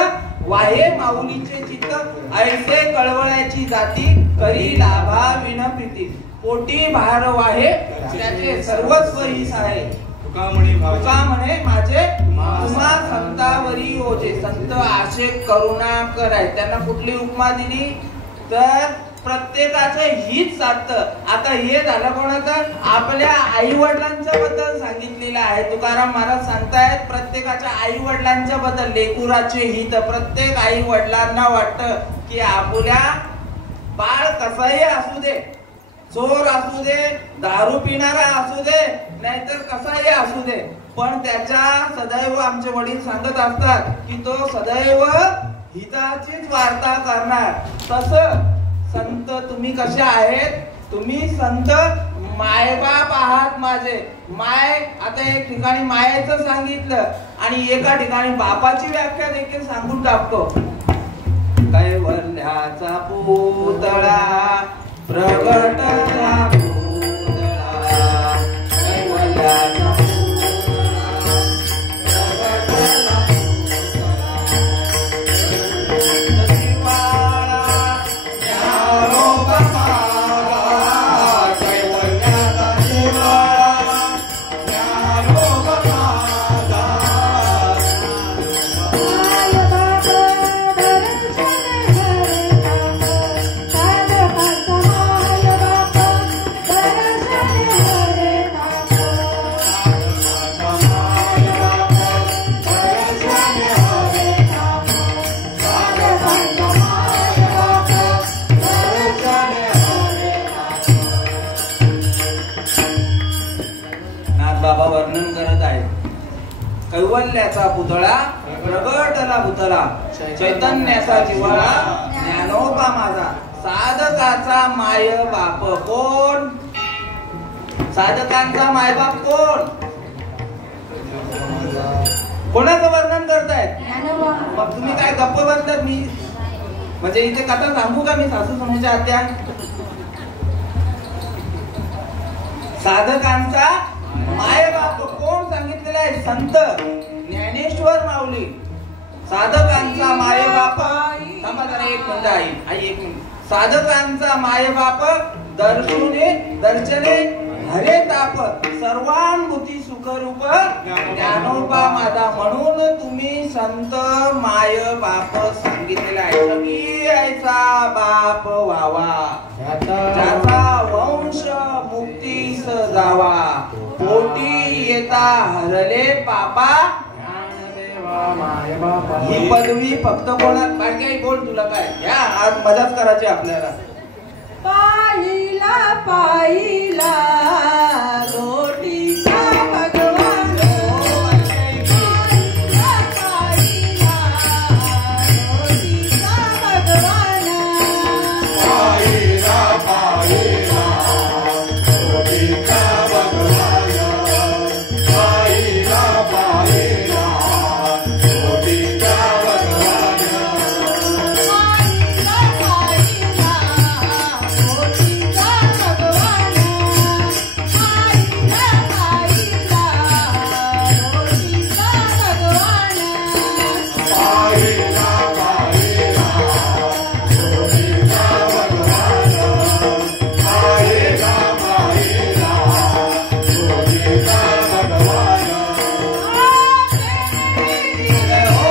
वाहे माऊलीचे चित्त ऐसे कळवळ्याची जाती करी लाभा विन प्रीती. पोटी भार वाहे त्याचे सर्वस्व हिस आहे. तुका म्हणे माझे तुम्हा संतावरी ओझे. संत आशे करुणा कराय. त्यांना कुठली उपमा दिली तर प्रत्येकाचं हित साधतं. आता हे झालं कोणाचं, आपल्या आई वडिलांच्या बद्दल सांगितलेलं आहे. तुकाराम महाराज सांगतायत प्रत्येकाच्या आई वडिलांच्या बद्दल लेकुराचे हित. प्रत्येक आई वडिलांना वाटतं की आपल्या बाळ कसाही असू दे, चोर असू दे, दारू पिणारा असू दे, नाहीतर कसाही असू दे, पण त्याच्या सदैव आमचे वडील सांगत असतात की तो सदैव हिताचीच वार्ता करणार. तसं संत तुम्ही कसे आहेत, तुम्ही संत मायबाप आहात माझे. माय आता एक ठिकाणी मायेचं सांगितलं आणि एका ठिकाणी बापाची व्याख्या देखील सांगून टाकतो. कैवल्याचा पुतळा प्रगटला पुतळा, कैवल्याचा बाबा वर्णन करत आहेत. कैवल्याचा पुतळा प्रगटला पुतळा, चैतन्याचा जिव्हाळा ज्ञानोबा माझा. साधकाचा माय बाप कोण? साधकांचा मायबाप कोण? कोणाचं वर्णन करतायत? मग तुम्ही काय गप्प बसतात? मी म्हणजे इथे कथा सांगू का मी सासू सुनेच्या आत्या? साधकांचा माय बाप कोण सांगितलेलं आहे? संत ज्ञानेश्वर माऊली. साधकांचा माय बाप, थांबा जरा एक मिनिट आई एक मिनिट. साधकांचा माय बाप दर्शने हरे ताप, सर्वानुभूती सुखरूप ज्ञानोबा माझा. म्हणून तुम्ही संत माय बाप सांगितलेला आहे. सगळी यायचा बाप व्हावा, ज्याचा वंश मुक्तीस जावा, पोटी येता हरले पापा. ही पदवी फक्त कोणात? बारक्याई बोल, तुला काय या आज मजाच करायची आपल्याला. पाहिला पाहिला गोटीचा भगवान, पाहिला पाहिला गोटीचा भगवान, पाहिला पाहिला गोटीचा भगवान, पाहिला पाहिला गोटीचा भगवान, पाहिला पाहिला गोटीचा भगवान, पाहिला पाहिला गोटीचा भगवान, पाहिला पाहिला गोटीचा भगवान, पाहिला पाहिला गोटीचा भगवान. जय हो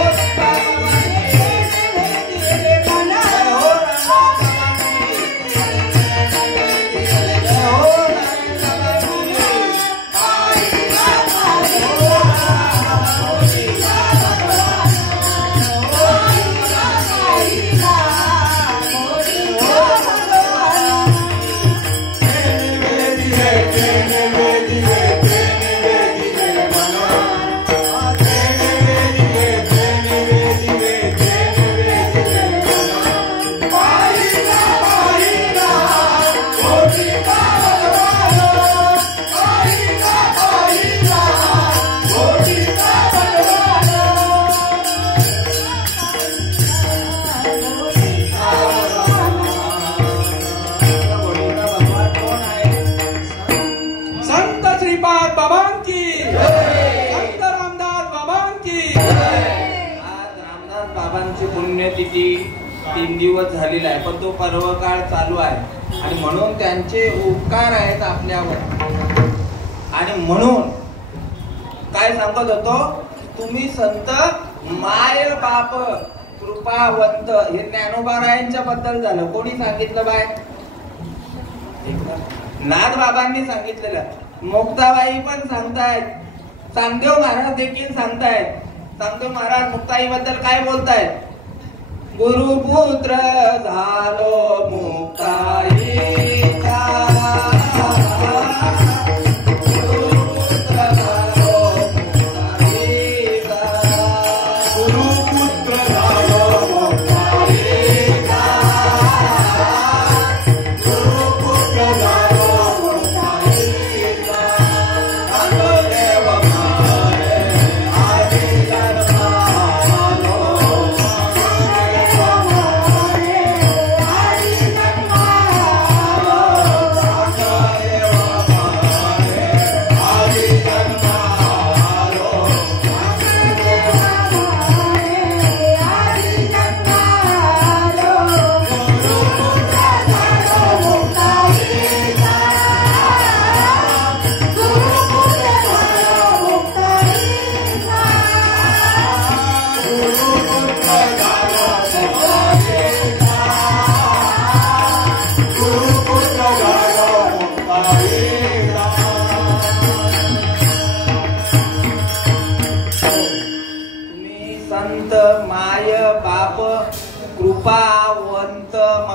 संत श्रीपाद बाबांची, संत रामदास बाबांची. आज रामदास बाबांची पुण्यतिथी 3 दिवस झालेला आहे, पण तो पर्वकाळ चालू आहे आणि म्हणून त्यांचे उपकार आहेत आपल्यावर. आणि म्हणून काय सांगत होतो, तुम्ही संत माय बाप कृपावंत. हे ज्ञानोबारायांच्या बद्दल झालं. कोणी सांगितलं बाय? नाथ बाबांनी सांगितलेलं. मुक्ताबाई पण सांगतायत, चांगदेव महाराज देखील सांगतायत. चांगदेव महाराज मुक्ताई बद्दल काय बोलतायत? गुरुपुत्र झालो मुक्ताईचा, गुरुपुत्र झालो मुक्ताईचा, गुरुपुत्र झालो मुक्ताईचा, गुरुपुत्र झालो मुक्ताईचा.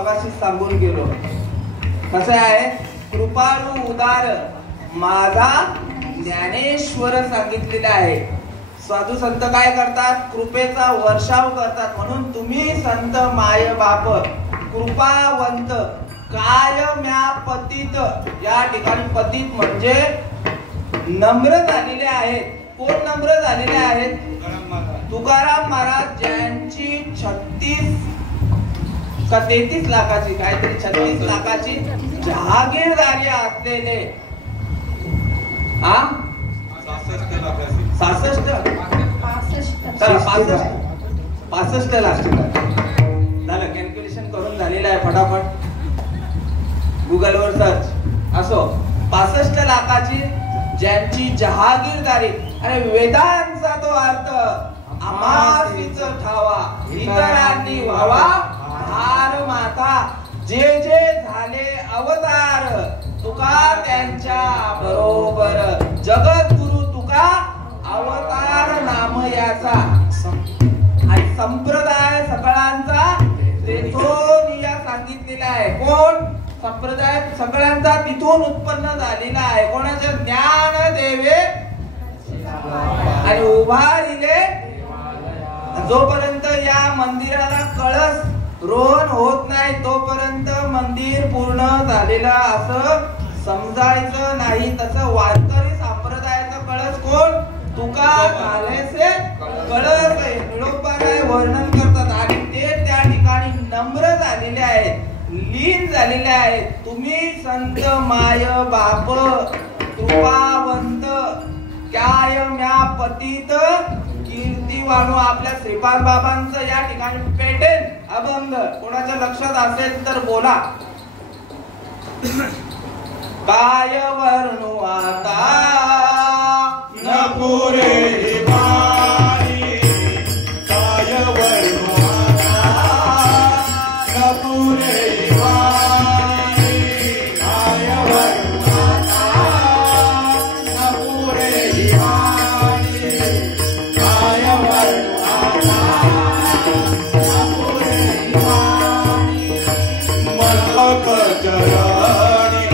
मगाशी सांगून गेलो. कसं आहे, कृपाळू उदार माझा ज्ञानेश्वर सांगितलेला आहे. साधू संत काय करतात, कृपेचा वर्षाव करतात. म्हणून तुम्ही संत माय बाप कृपावंत काय म्या पतित, या ठिकाणी पतित म्हणजे नम्र झालेले आहेत. कोण नम्र झालेले आहेत? तुकाराम महाराज, ज्यांची 36 का 33 लाखाची काहीतरी 36 लाखाची जहागीरदारी असलेले 65 लाख झालं. कॅल्क्युलेशन करून झालेलं आहे फटाफट, गुगलवर सर्च. असो, 65 लाखाची ज्यांची जहागीरदारी. आणि वेदांचा तो अर्थ आमासीच ठावा, इतरांनी व्हावा भार माथा. जे जे झाले अवतार तुका त्यांच्या बरोबर, जगद्गुरु तुका अवतार नाम याचा. आणि संप्रदाय सगळ्यांचा तेथून या सांगितलेला आहे. कोण? संप्रदाय सगळ्यांचा तिथून उत्पन्न झालेला आहे. कोणाचे? ज्ञान देवे आणि उभारिले. जोपर्यंत या मंदिराला कळस रोहन होत नाही तोपर्यंत मंदिर पूर्ण झालेलं असं समजायचं नाही. तसं वारकरी संप्रदायाचा कळस कोण? तुका झालेसे कळस. लोक काय वर्णन करतात आणि ते त्या ठिकाणी नम्र झालेले आहेत, लीन झालेले आहेत. तुम्ही संत माय बाप कृपावंत काय म्या पतित कीर्ती वाणू. आपल्या श्रीपाद बाबांचं या ठिकाणी पेटेंट अभंग कोणाच्या लक्षात असेल तर बोला. काय वर्णू आता न पुरे वाणी, काय वर्णू आता न पुरे वाणी, काय वर्णू आता न पुरे वाणी, काय वर्णू आता न पुरे वाणी. मस्तक चरणी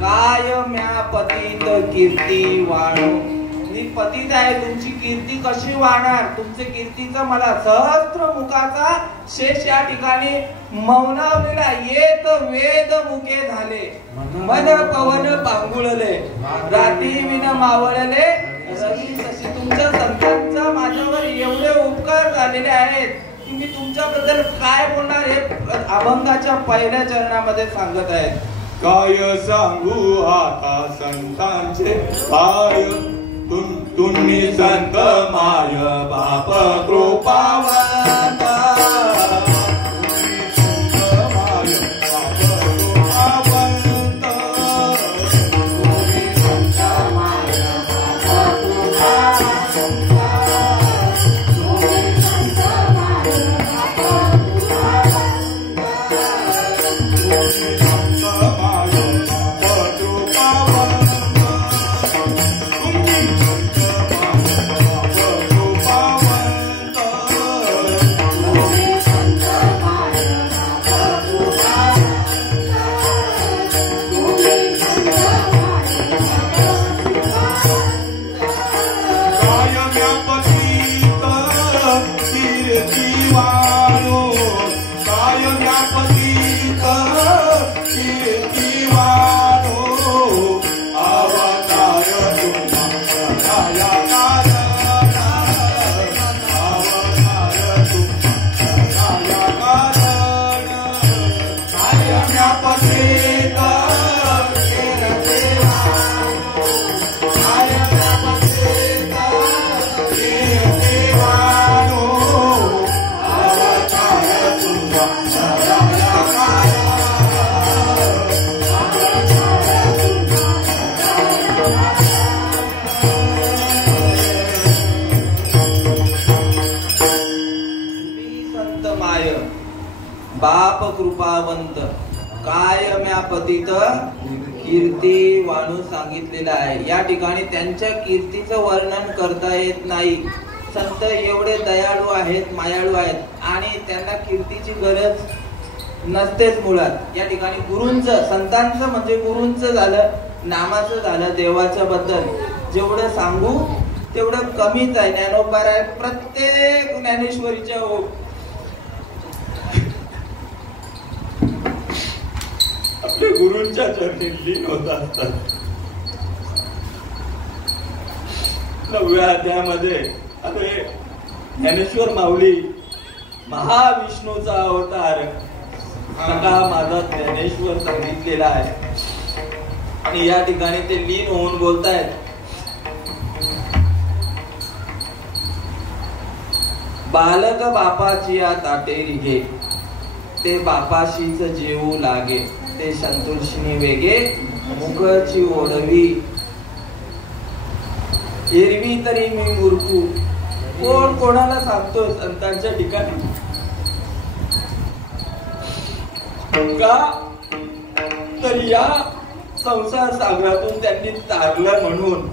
काय म्या पतित कीर्ती वाणू. मी पतित आहे, तुमची कीर्ती कशी वाढणार? तुमचे कीर्तीचं मला सहस्त्र मुखाचा शेष या ठिकाणी मौनावलेला. येत वेद मुखे झाले, मन पवन पांगुळले, रात्री विन मावळले रवी शशी. तुमच्या संतांचा माझ्यावर एवढे उपकार झालेले आहेत की मी तुमच्याबद्दल काय बोलणार हे अभंगाच्या पहिल्या चरणामध्ये सांगत आहेत. काय सांगू आता संतांचे काय, तुम्ही संत माय बाप कृपावंत, तुम्ही संत माय बाप कृपावंत, तुम्ही संत माय बाप कृपावंत, तुम्ही संत माय बाप अवतार बाप कृपावंत कायम्या पतित कीर्ती वाणू सांगितलेला आहे. या ठिकाणी त्यांच्या कीर्तीचं वर्णन करता येत नाही. संत एवढे दयाळू आहेत, मायाळू आहेत आणि त्यांना कीर्तीची गरज नसतेच मुळात. या ठिकाणी गुरूंचं, संतांचं म्हणजे गुरूंचं झालं, नामाचं झालं, देवाच्या बद्दल जेवढं सांगू तेवढं कमीच आहे. ज्ञानोबाराय प्रत्येक ज्ञानेश्वरीच्या आपल्या गुरूंच्या चरणी लीन होत असतात. 9व्या अध्यायामध्ये अरे ज्ञानेश्वर माऊली महाविष्णूचा अवतार सखा माझा ज्ञानेश्वर सांगितलेला आहे आणि या ठिकाणी ते लीन होऊन बोलतायत. बालक बापाची या ताटेरी घे, ते बापाशीच जेवू लागे, ते संतोषिनी वेगे मुखची ओढवी, एरवी तरी मी मूर्खू. कोण कोणाला सांगतो संतांच्या ठिकाणी का तर या संसार सागरातून त्यांनी तारलं म्हणून.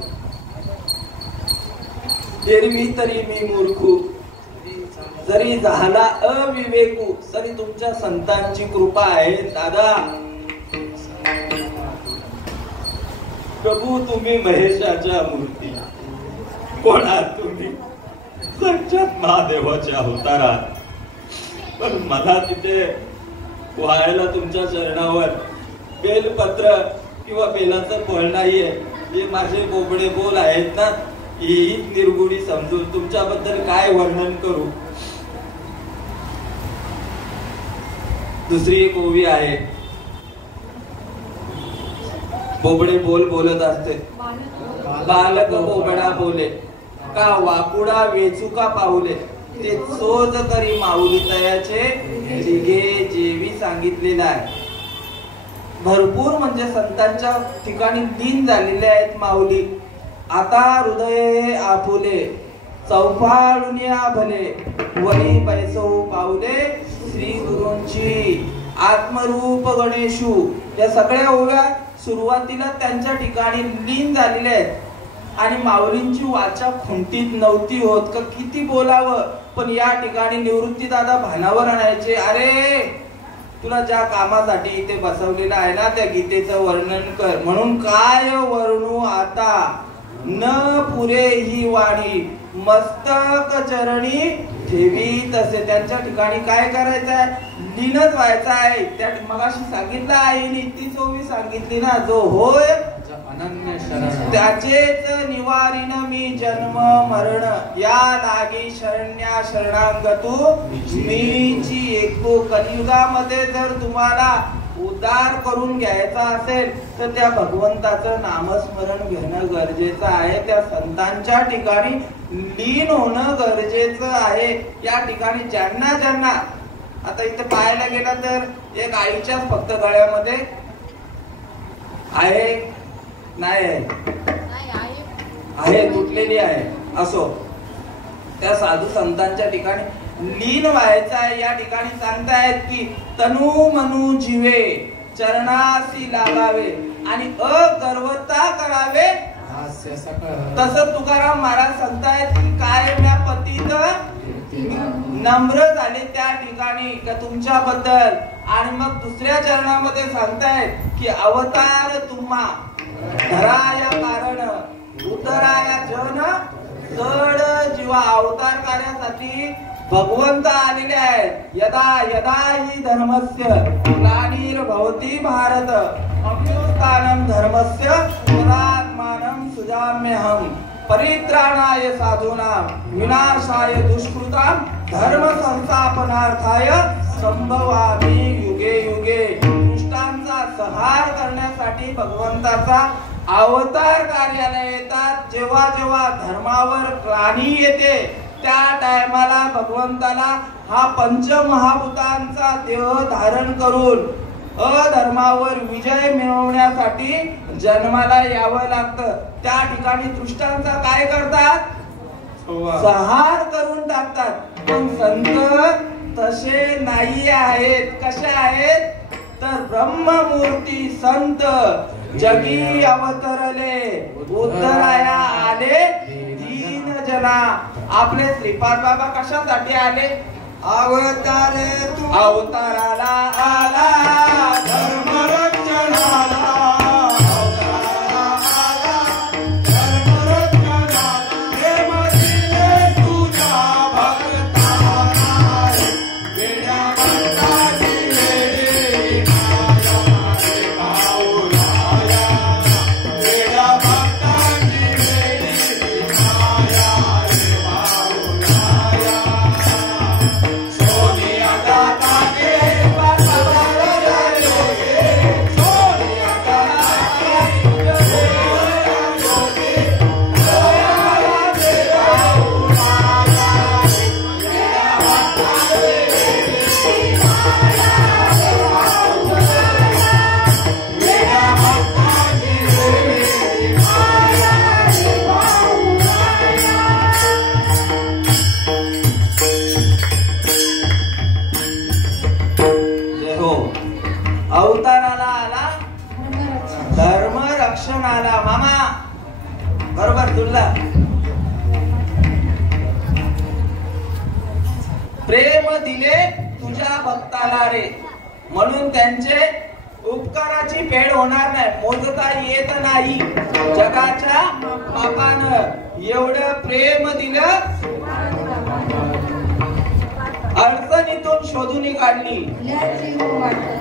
एरवी तरी मी मूर्खू, जरी झाला अविवेकू, तरी तुमच्या संतांची कृपा आहे दादा. प्रभू तुम्ही महेशाच्या मूर्ती, कोणात तुम्ही साक्षात महादेवाच्या अवतारात. पण मला तिथे व्हायला तुमच्या चरणावर बेलपत्र किंवा बेलाचं फळ नाहीये. हे माझे बोबडे बोल आहेत ना, ही निर्गुणी समजून तुमच्याबद्दल काय वर्णन करू. दुसरी एक ओवी आहे, बोबडे बोल बोलत असते, बालक बोबडा बोले, का वाकुडा वेचुका पाऊले, ते चोज करी माऊली तयाचे दिघे जेवी सांगितलेलं आहे. भरपूर म्हणजे संतांच्या ठिकाणी लीन झालेले आहेत माऊली. आता हृदय आपुले, चौफाळुनिया भले, वरी पैसो पावले श्री गुरूंची, आत्मरूप गणेशू. या सगळ्या ओव्या सुरुवातीला त्यांच्या ठिकाणी लीन झालेल्या आहेत आणि माऊलींची वाचा खुंटीत नव्हती होत का किती बोलावं. पण या ठिकाणी निवृत्ती दादा भानावर आणायचे, अरे तुला ज्या कामासाठी इथे बसवलेलं आहे ना त्या गीतेचं वर्णन कर. म्हणून काय वर्णू आता न पुरे ही वाणी, मस्तक चरणी ठेवी तसे. त्यांच्या ठिकाणी काय करायचं आहे, लीनच व्हायचं आहे. त्या मगाशी सांगितलं आईने ती चोवी सांगितली ना, जो होय अनन्य शरण त्याचेच निवारीन मी जन्म मरण, या लागी शरण्या शरणांगतू मीची एको. कलियुगामध्ये जर तुम्हाला उद्धार करून घ्यायचा असेल तर त्या भगवंताचं नामस्मरण घेणं गरजेचं आहे. त्या संतांच्या ठिकाणी लीन होणं गरजेचं आहे. या ठिकाणी ज्यांना ज्यांना आता इथे पाहायला गेला तर एक आईच्याच फक्त गळ्यामध्ये आहे, नाही आहे, तुटलेली आहे. असो, त्या साधू संतांच्या ठिकाणी लीन व्हायचं आहे. या ठिकाणी सांगतायत की तनु मनु जीवे चरणासी लागावे आणि अगर्वता करावे. तसं तुकाराम महाराज सांगतायत की काय म्या पतित नम्र झाले त्या ठिकाणी का तुमच्याबद्दल. आणि मग दुसऱ्या चरणामध्ये सांगतायत की अवतार तुम्हा धराया कारण उतराया जन जड जीवा. अवतार कार्यासाठी भगवंत आलेले आहेत. यदा यदा हि धर्मस्य ग्लानिर्भवति भारत अभ्युत्थानं धर्मस्य तदात्मानं सृजाम्यहं. परित्राणाय साधूनां विनाशाय दुष्कृतां धर्म संस्थापनार्थाय संभवामि युगे युगे. दुष्टांचा संहार करण्यासाठी भगवंताचा अवतार कार्याला येतात. जेव्हा जेव्हा धर्मावर ग्लानी येते त्या टायमाला भगवंताला हा पंचमहाभूतांचा देह धारण करून अधर्मावर विजय मिळवण्यासाठी जन्माला यावं लागतं. त्या ठिकाणी दुष्टांचा काय करतात, संहार करून टाकतात. पण संत तसे नाही आहेत. कसे आहेत तर ब्रह्ममूर्ती संत जगी अवतरले उद्धराया आले दीन जना. आपले श्रीपाद बाबा कशासाठी आले? अवतारे तू अवताराला आला धर्मरक्षणाला अवताराला आला धर्मरक्षणाला. प्रेम दिले तुझ्या भक्ताला वेड्या भक्ताची वेडी माया रे भाऊराया. वेड्या भक्ताची वेडी माया रे भाऊराया. सोनिया दाता के जय हो. अवताराला आला धर्म रक्षणाला. मामा बरोबर तुला प्रेम दिले तुझ्या भक्ताला रे. म्हणून त्यांचे उपकाराची फेड होणार नाही, मोजता येत नाही. जगाच्या मापानं एवढं प्रेम दिलं, अडचणीतून शोधून काढली.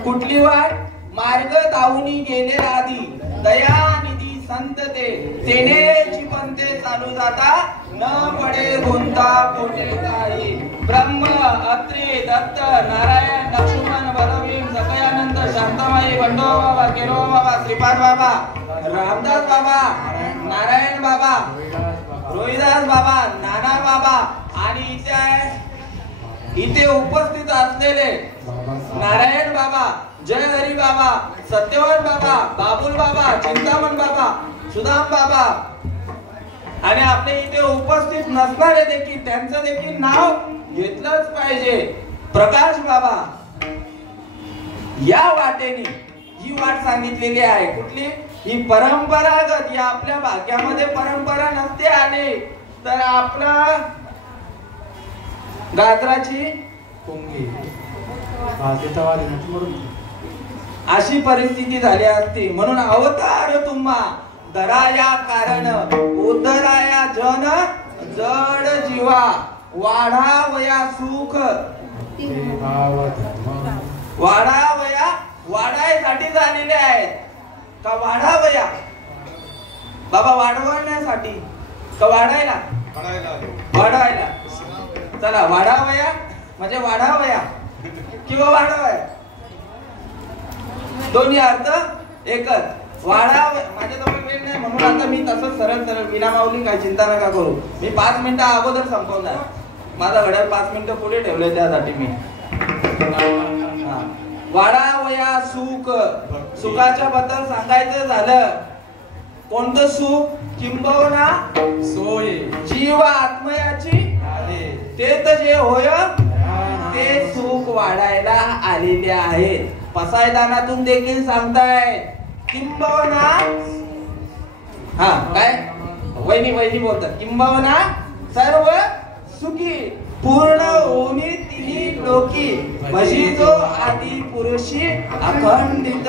कुठली वाट? मार्ग दावूनी गेले आधी. दयानिधी संत ते तेनेची पंथे चालू जाता न पडे गुंता कोठे काही. ब्रह्म अत्रि दत्त नारायण लक्ष्मण बलवीर सकयानंद शांतामाई बंडो बाबा केरो बाबा श्रीपाद बाबा रामदास बाबा नारायण बाबा रोहिदास बाबा नाना बाबा आणि इथे उपस्थित असलेले नारायण बाबा जय हरी बाबा सत्यवान बाबा बाबुल बाबा चिंतामण बाबा सुदाम बाबा आणि आपले इथे उपस्थित नसणारे देखील त्यांचं देखील नाव घेतलंच पाहिजे. प्रकाश बाबा या वाटेने ही वाट सांगितलेली आहे. कुठली? ही परंपरागत. या आपल्या भाग्यामध्ये परंपरा नसते आली तर आपला गाजराची कोंगी भाजतावाली म्हणून अशी परिस्थिती झाली असती. म्हणून अवतार तुम्हा दराया कारण उद्धराया जन जड जीवा वाढावया सुख. वाढावया वाढायसाठी झालेले आहेत का? वाढावया बाबा वाढवण्यासाठी का वाढायला? वाढवायला. चला वाढावया म्हणजे वाढावया किंवा वाढवाया दोन्ही अर्थ एकच. वाढाव माझ्याजवळ वेळ नाही म्हणून आता मी तसंच सरळ सरळ विना माऊली काय चिंता नका करू. मी 5 मिनिटं अगोदर संपवणार. माझा घड्याळ 5 मिनिटं पुढे ठेवले त्यासाठी मी. वाढावया सुख. सुखाच्या बद्दल सांगायचं झालं कोणतं सुख? किंबहुना सोय जीव आत्मयाची तेच जे होय ते सुख वाढायला आलेले आहेत. पसायदानातून देखील सांगताय किंबहुना. हा काय वहिनी बोलतात किंबहुना सर्व सुखी पूर्ण होनी तिन्ही लोकी भजी जो आदि पुरुषी अखंडित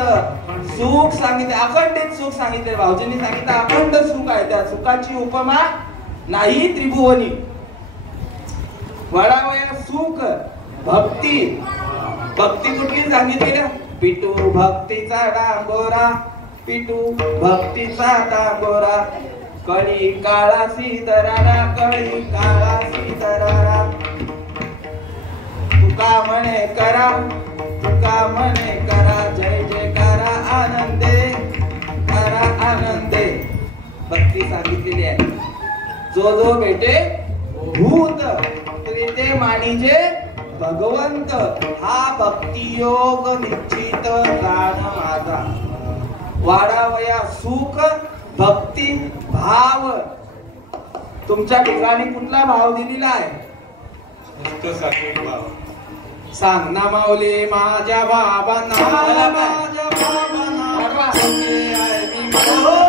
सुख सांगितले. अखंडित सुख सांगितले. भाऊजींनी सांगितलं अखंड सुख आहे. त्या सुखाची उपमा नाही त्रिभुवनी. वडावया सुख भक्ती. भक्ती कुठली सांगितली ना? पिटू भक्तीचा डांगोरा पिटू भक्तीचा डांगोरा कळी काळासी दरारा कळी काळासी दरारा. तुका म्हणे करा जय जयकारा आनंदे करा आनंदे. भक्ती सांगितलेली आहे. जो भेटे भूत ते मानिजे भगवंत. हा भक्ती योग निश्चित गाण माझा. वाढावया सुख भक्ती भाव. तुमच्या ठिकाणी कुठला भाव दिलेला आहे? सांग ना माऊली माझ्या बाबांना मला काय? माझ्या बाबांना वाटवा. सोनी आहे मी हो,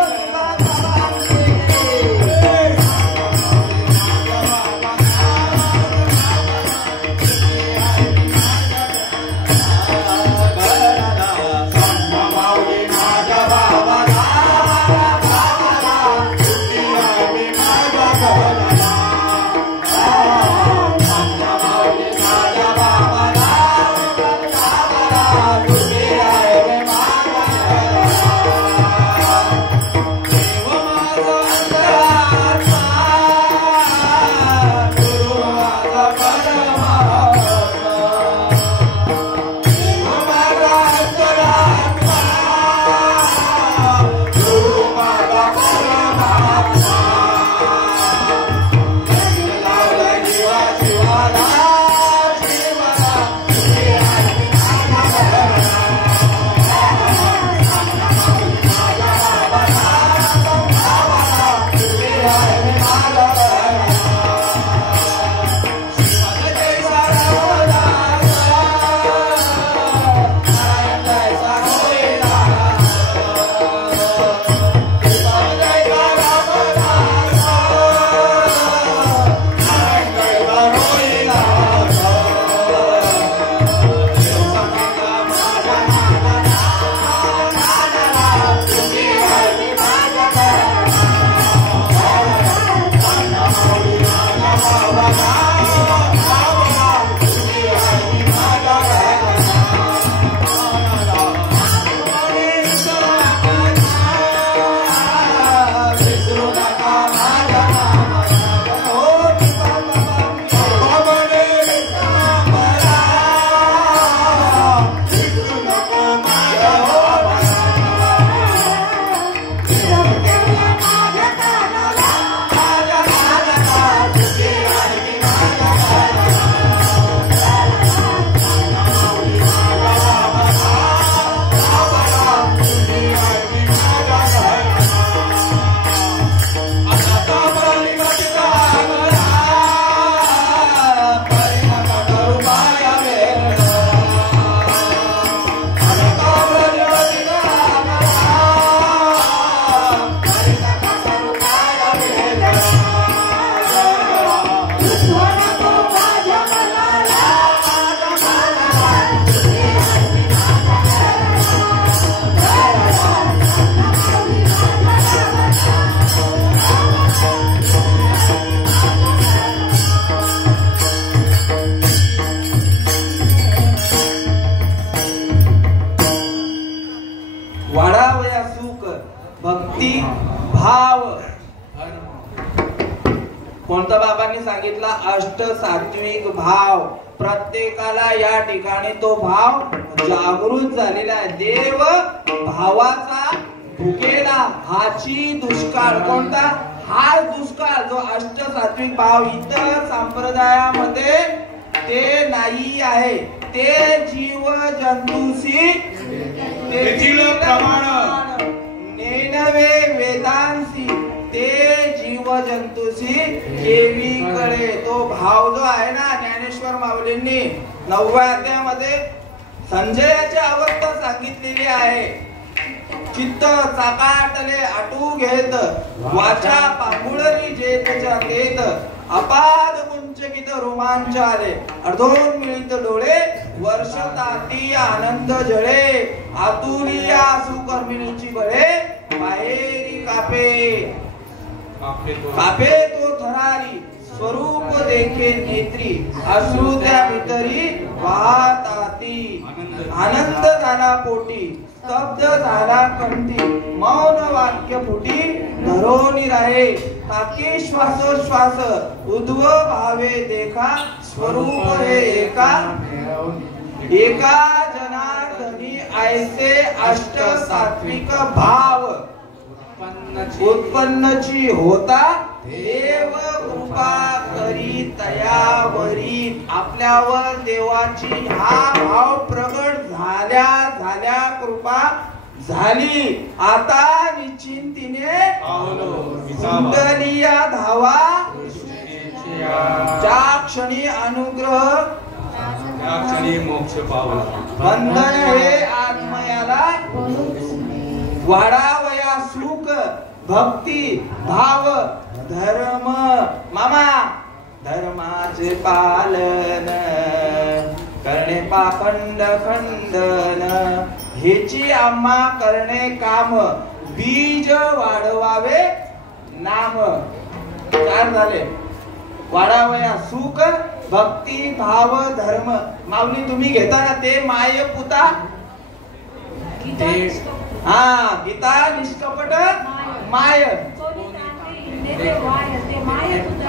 वाढावया सुख भक्ती भाव. कोणता बाबांनी सांगितला? अष्ट सात्विक भाव. प्रत्येकाला या ठिकाणी तो भाव जागृत झालेला आहे. देव भावाचा भुकेला हाची दुष्काळ. कोणता? हा दुष्काळ जो अष्ट सात्विक भाव इतर संप्रदायामध्ये ते नाही आहे. ते जीव जंतूशी तेथील प्रमाण नेनवे वेदांसी ते जीव जंतूशी केवीकडे. तो भाव जो आहे ना, ज्ञानेश्वर माऊलींनी 9व्या अध्यायामध्ये संजयाची अवस्था सांगितलेली आहे. चित्त चाकाटले आटू घेत वाचा पांगुळरी जेतच्या तेत अपाद कुंचकित रोमांच आले अर्धोन मिळित डोळे वर्ष ताती आनंद जळे आतुरिया सुकर्मिणीची बळे बाहेरी कापे तो थरारी स्वरूप देखे नेत्री अश्रू त्या भीतरी वाहताती. आनंद झाला पोटी स्तब्ध झाला कंठी मौन वाक्य फुटी धरोनी राहे ताकी श्वासोश्वास उद्व भावे देखा स्वरूप हे एका जनार्दनी ऐसे अष्ट सात्विक भाव उत्पन्नची होता देव कृपा करी तयावरी. आपल्यावर देवाची हा भाव प्रगट झाल्या कृपा झाली. आता निश्चिंतीने कुंडलिया धावा ज्या क्षणी अनुग्रह आणि मोक्ष पावला. बंधन हे आत्मयाला वाढावया सुख भक्ती भाव धर्म मामा धर्माचे पालन करणे पाखंड खंडन हेची आम्हा करणे काम बीज वाढवावे नाम. चार झाले. वाढावया सुख भक्ती भाव धर्म. माऊली तुम्ही घेता ना ते माय पुता हा गीता निष्कपट माय.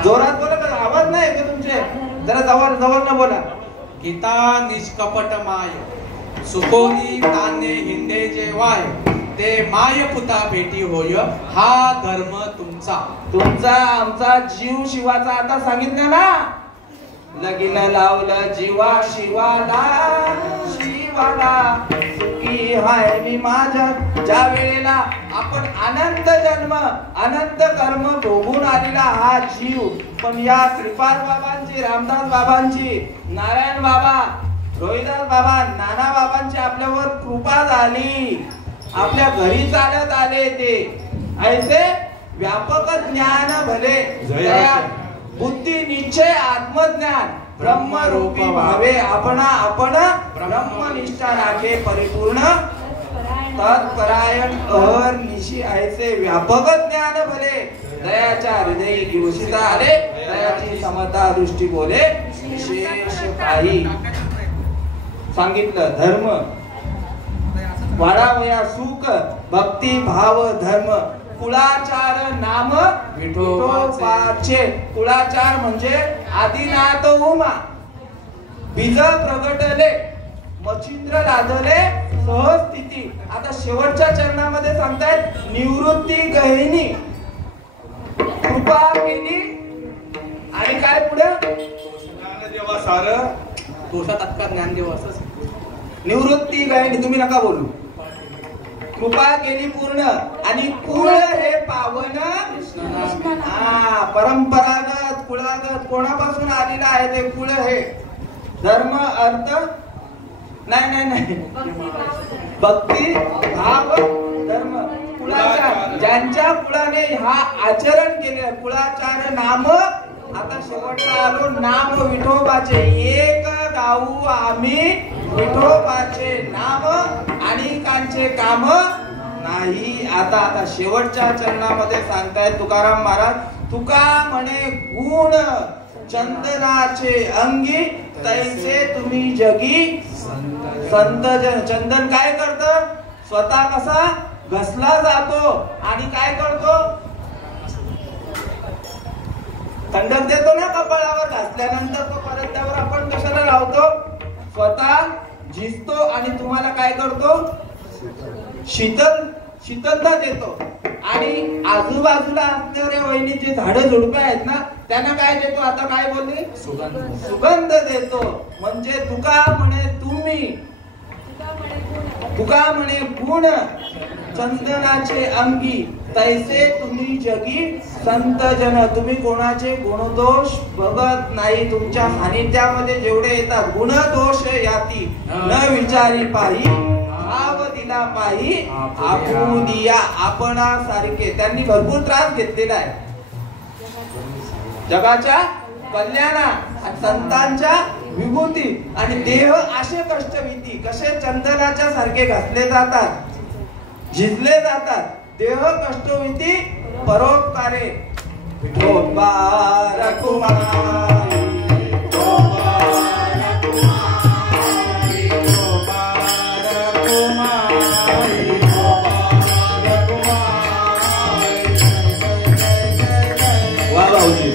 जोरात बोला का आवाज नाही येतो तुमचे. जरा जवळ जवळ न बोला. गीता निष्कपट माय सुकोनी ताने हिंदे जे वाय ते माय पुता भेटी होय हा धर्म तुमचा. तुमचा आमचा जीव शिवाचा आता सांगितलं ना. लगीन लावलं जीवा शिवाला शिवाला सुखी हाय मी माझ्या. ज्या वेळेला आपण अनंत जन्म अनंत कर्म भोगून आलेला हा जीव पण या श्रीपाद बाबांची रामदास बाबांची नारायण बाबा रोहिदास बाबा नाना बाबांची आपल्यावर कृपा झाली. आपल्या घरी चालत आले ते ऐसे व्यापक ज्ञान भले दया बुद्धी निश्चय आत्मज्ञान ब्रह्मरूपी भावे आपण ब्रह्मनिष्ठा राखे परिपूर्ण तत्परायण अहर निशी ऐसे व्यापक ज्ञान भले दयाच्या हृदयी दिवशीता आले दयाची समता दृष्टी बोले विशेष काही सांगितलं. धर्म वाढावया सुख भक्ती भाव धर्म कुळाचार नाम विठोबाचे. कुळाचार म्हणजे आदिनाथ उमा बीज प्रगटले मच्छिंद्र लादले सहस्थिती. आता शेवटच्या चरणामध्ये सांगतायत निवृत्ती गहिनी कृपा केली आणि काय पुढे ज्ञानदेवा सार दोषा तत्काळ ज्ञानदेव असंच. निवृत्ती गहिनी तुम्ही नका बोलू. कृपा केली पूर्ण आणि कुळ हे पावन परंपरागत कुळागत कोणापासून आलेला आहे ते कुळ हे. धर्म अर्थ नाही भक्ती भाव धर्म कुळाचार ज्यांच्या कुळाने हा आचरण केले कुळाचार नाम. आता शेवटला आलो नाम विठोबाचे. एक गाऊ आम्ही विठोबाचे नाम आणि कांचे काम नाही. आता शेवटच्या चरणामध्ये सांगतायत तुकाराम महाराज तुका म्हणे गुण चंदनाचे अंगी तैसे तुम्ही जगी संत जन. चंदन काय करतं स्वतः कसा घसला जातो आणि काय करतो थंडक देतो ना कपाळावर. घासल्यानंतर तो परत त्यावर आपण कशाला लावतो स्वतः झिजतो आणि तुम्हाला काय करतो शीतलता देतो. आणि आजूबाजूला असणारे वहिनीचे झाडं झुडपे आहेत ना त्यांना काय देतो. आता काय बोलले सुगंध देतो. म्हणजे तुका म्हणे तुम्ही तुका म्हणे गुण चंदनाचे अंगी तैसे तुम्ही जगी संत जन. तुम्ही कोणाचे गुणदोष बघत नाही. तुमच्या सानिध्यामध्ये जेवढे येतात गुणदोष याती न विचारी पाही भाव दिला पाही आपण दिया आपणासारखे. त्यांनी भरपूर त्रास घेतलेला आहे जगाच्या कल्याणा संतांच्या विभूती आणि देह असे कष्टविधी कसे चंदनाच्या सारखे घातले जातात झिजले जातात. देह कष्टविधी परोपकारे विठोबा रघुमाई वा भाऊजी.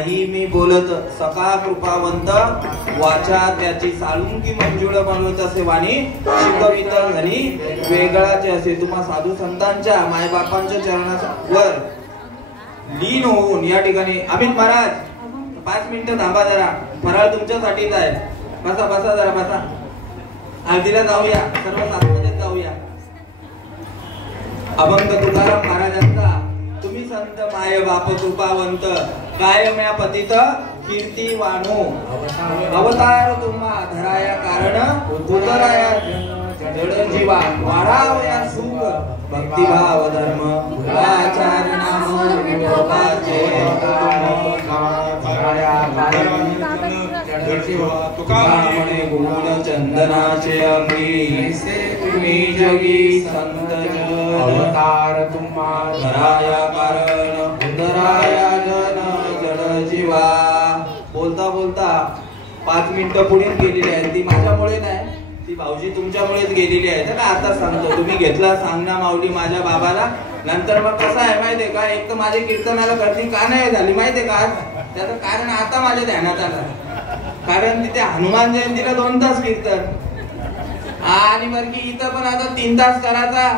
नाही मी बोलत सका कृपावंत वाचा त्याची साळुंकी मंजुळ बनवत असे वाणी शिकवित धनी वेगळाचे असे. तुम्हा साधू संतांच्या मायबापांच्या चरणावर लीन होऊन या ठिकाणी अमित महाराज 5 मिनिटं थांबा जरा, फराळ तुमच्यासाठीच आहे. बसा बसा जरा बसा, आरतीला जाऊया, सर्व साधूमध्ये जाऊया. अभंग तुकाराम महाराजांचा तुम्ही संत माय बाप कृपावंत कायम्या पतित कीर्ती वाणू अवतार तुम्हा धराया कारण उतराया जड जीवा वाढावया सुख भक्तिभाव धर्म आचार्य नाम विठोबाचे तुकामणे गुण चंदनाचे अंगी तुम्ही जगी संत अवतार तुम्हा धराया कारण उतराया जन जड जीवा. बोलता बोलता 5 मिनिटं पुढे गेलेली आहेत. ती माझ्यामुळे नाही, ती भाऊजी तुमच्यामुळेच गेलेली आहे. तर आता सांगतो, तुम्ही घेतला सांगना माऊली माझ्या बाबाला. नंतर मग कसं आहे माहितीये का, एक तर माझी कीर्तनाला गर्दी का नाही झाली माहितीये का, त्याचं कारण आता माझ्या ध्यानात आलं. कारण तिथे हनुमान जयंतीला 2 तास कीर्तन आणि बरं की इथं पण आता 3 तास करायचा.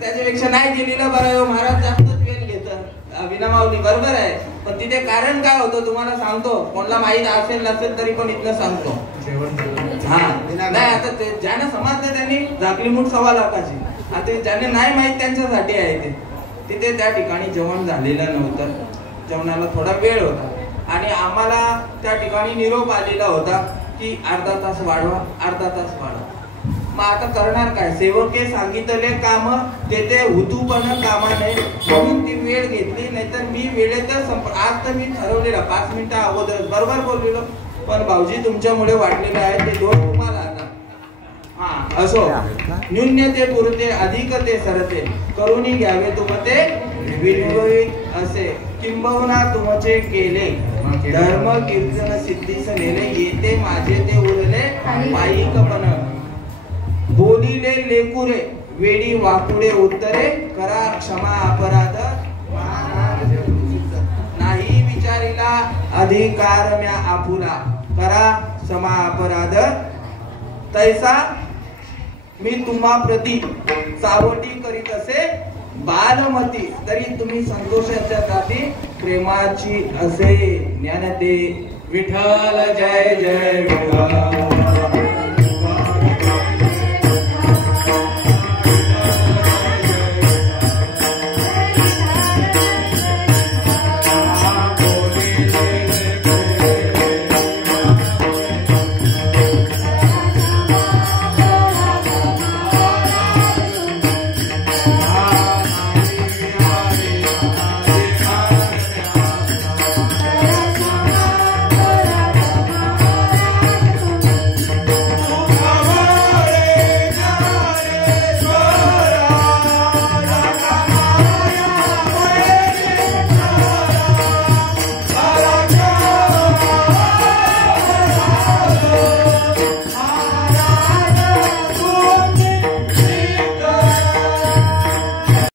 त्याच्यापेक्षा नाही गेलेलं बरं. महाराज जास्तच वेळ घेतात विना माऊली, बरोबर आहे. पण तिथे कारण काय होतं तुम्हाला सांगतो, कोणाला माहित असेल नसेल तरी पण इथनं सांगतो. हा नाही, आता ज्यांना समजलं त्यांनी झाकली मूठ 1.25 लाखाची. आता ज्यांना नाही माहित त्यांच्यासाठी आहे ते. तिथे त्या ठिकाणी जेवण झालेलं नव्हतं, जेवणाला थोडा वेळ होता आणि आम्हाला त्या ठिकाणी निरोप आलेला होता की अर्धा तास वाढवा, अर्धा तास वाढवा. मग आता करणार काय, सेवके सांगितले काम ते हुतूपण कामा नाही, म्हणून ती वेळ घेतली. नाहीतर मी वेळेतच आज तर मी ठरवलेला 5 मिनिटं अगोदर बरोबर बोललेलो, पण भाऊजी तुमच्यामुळे वाटलेलं आहे ते दोष तुम्हाला आता. हा असो, न्यून्यते पुरते अधिक ते सरते करुणी घ्यावे तुम ते विनोवित असे. किंबहुना तुमचे केले धर्म कीर्तन सिद्धीस नेले येते माझे ते उरले पायिकपण. बोलिले लेकुरे वेडी वाकुडे उत्तरे करा क्षमा अपराध नाही विचारिला अधिकार म्या आपुला करा क्षमा अपराध. तैसा मी तुम्हा प्रति सावटी करीत असे बालमती तरी तुम्ही संतोषाच्या जाती प्रेमाची असे ज्ञान दे. विठ्ठल जय जय विठ्ठल.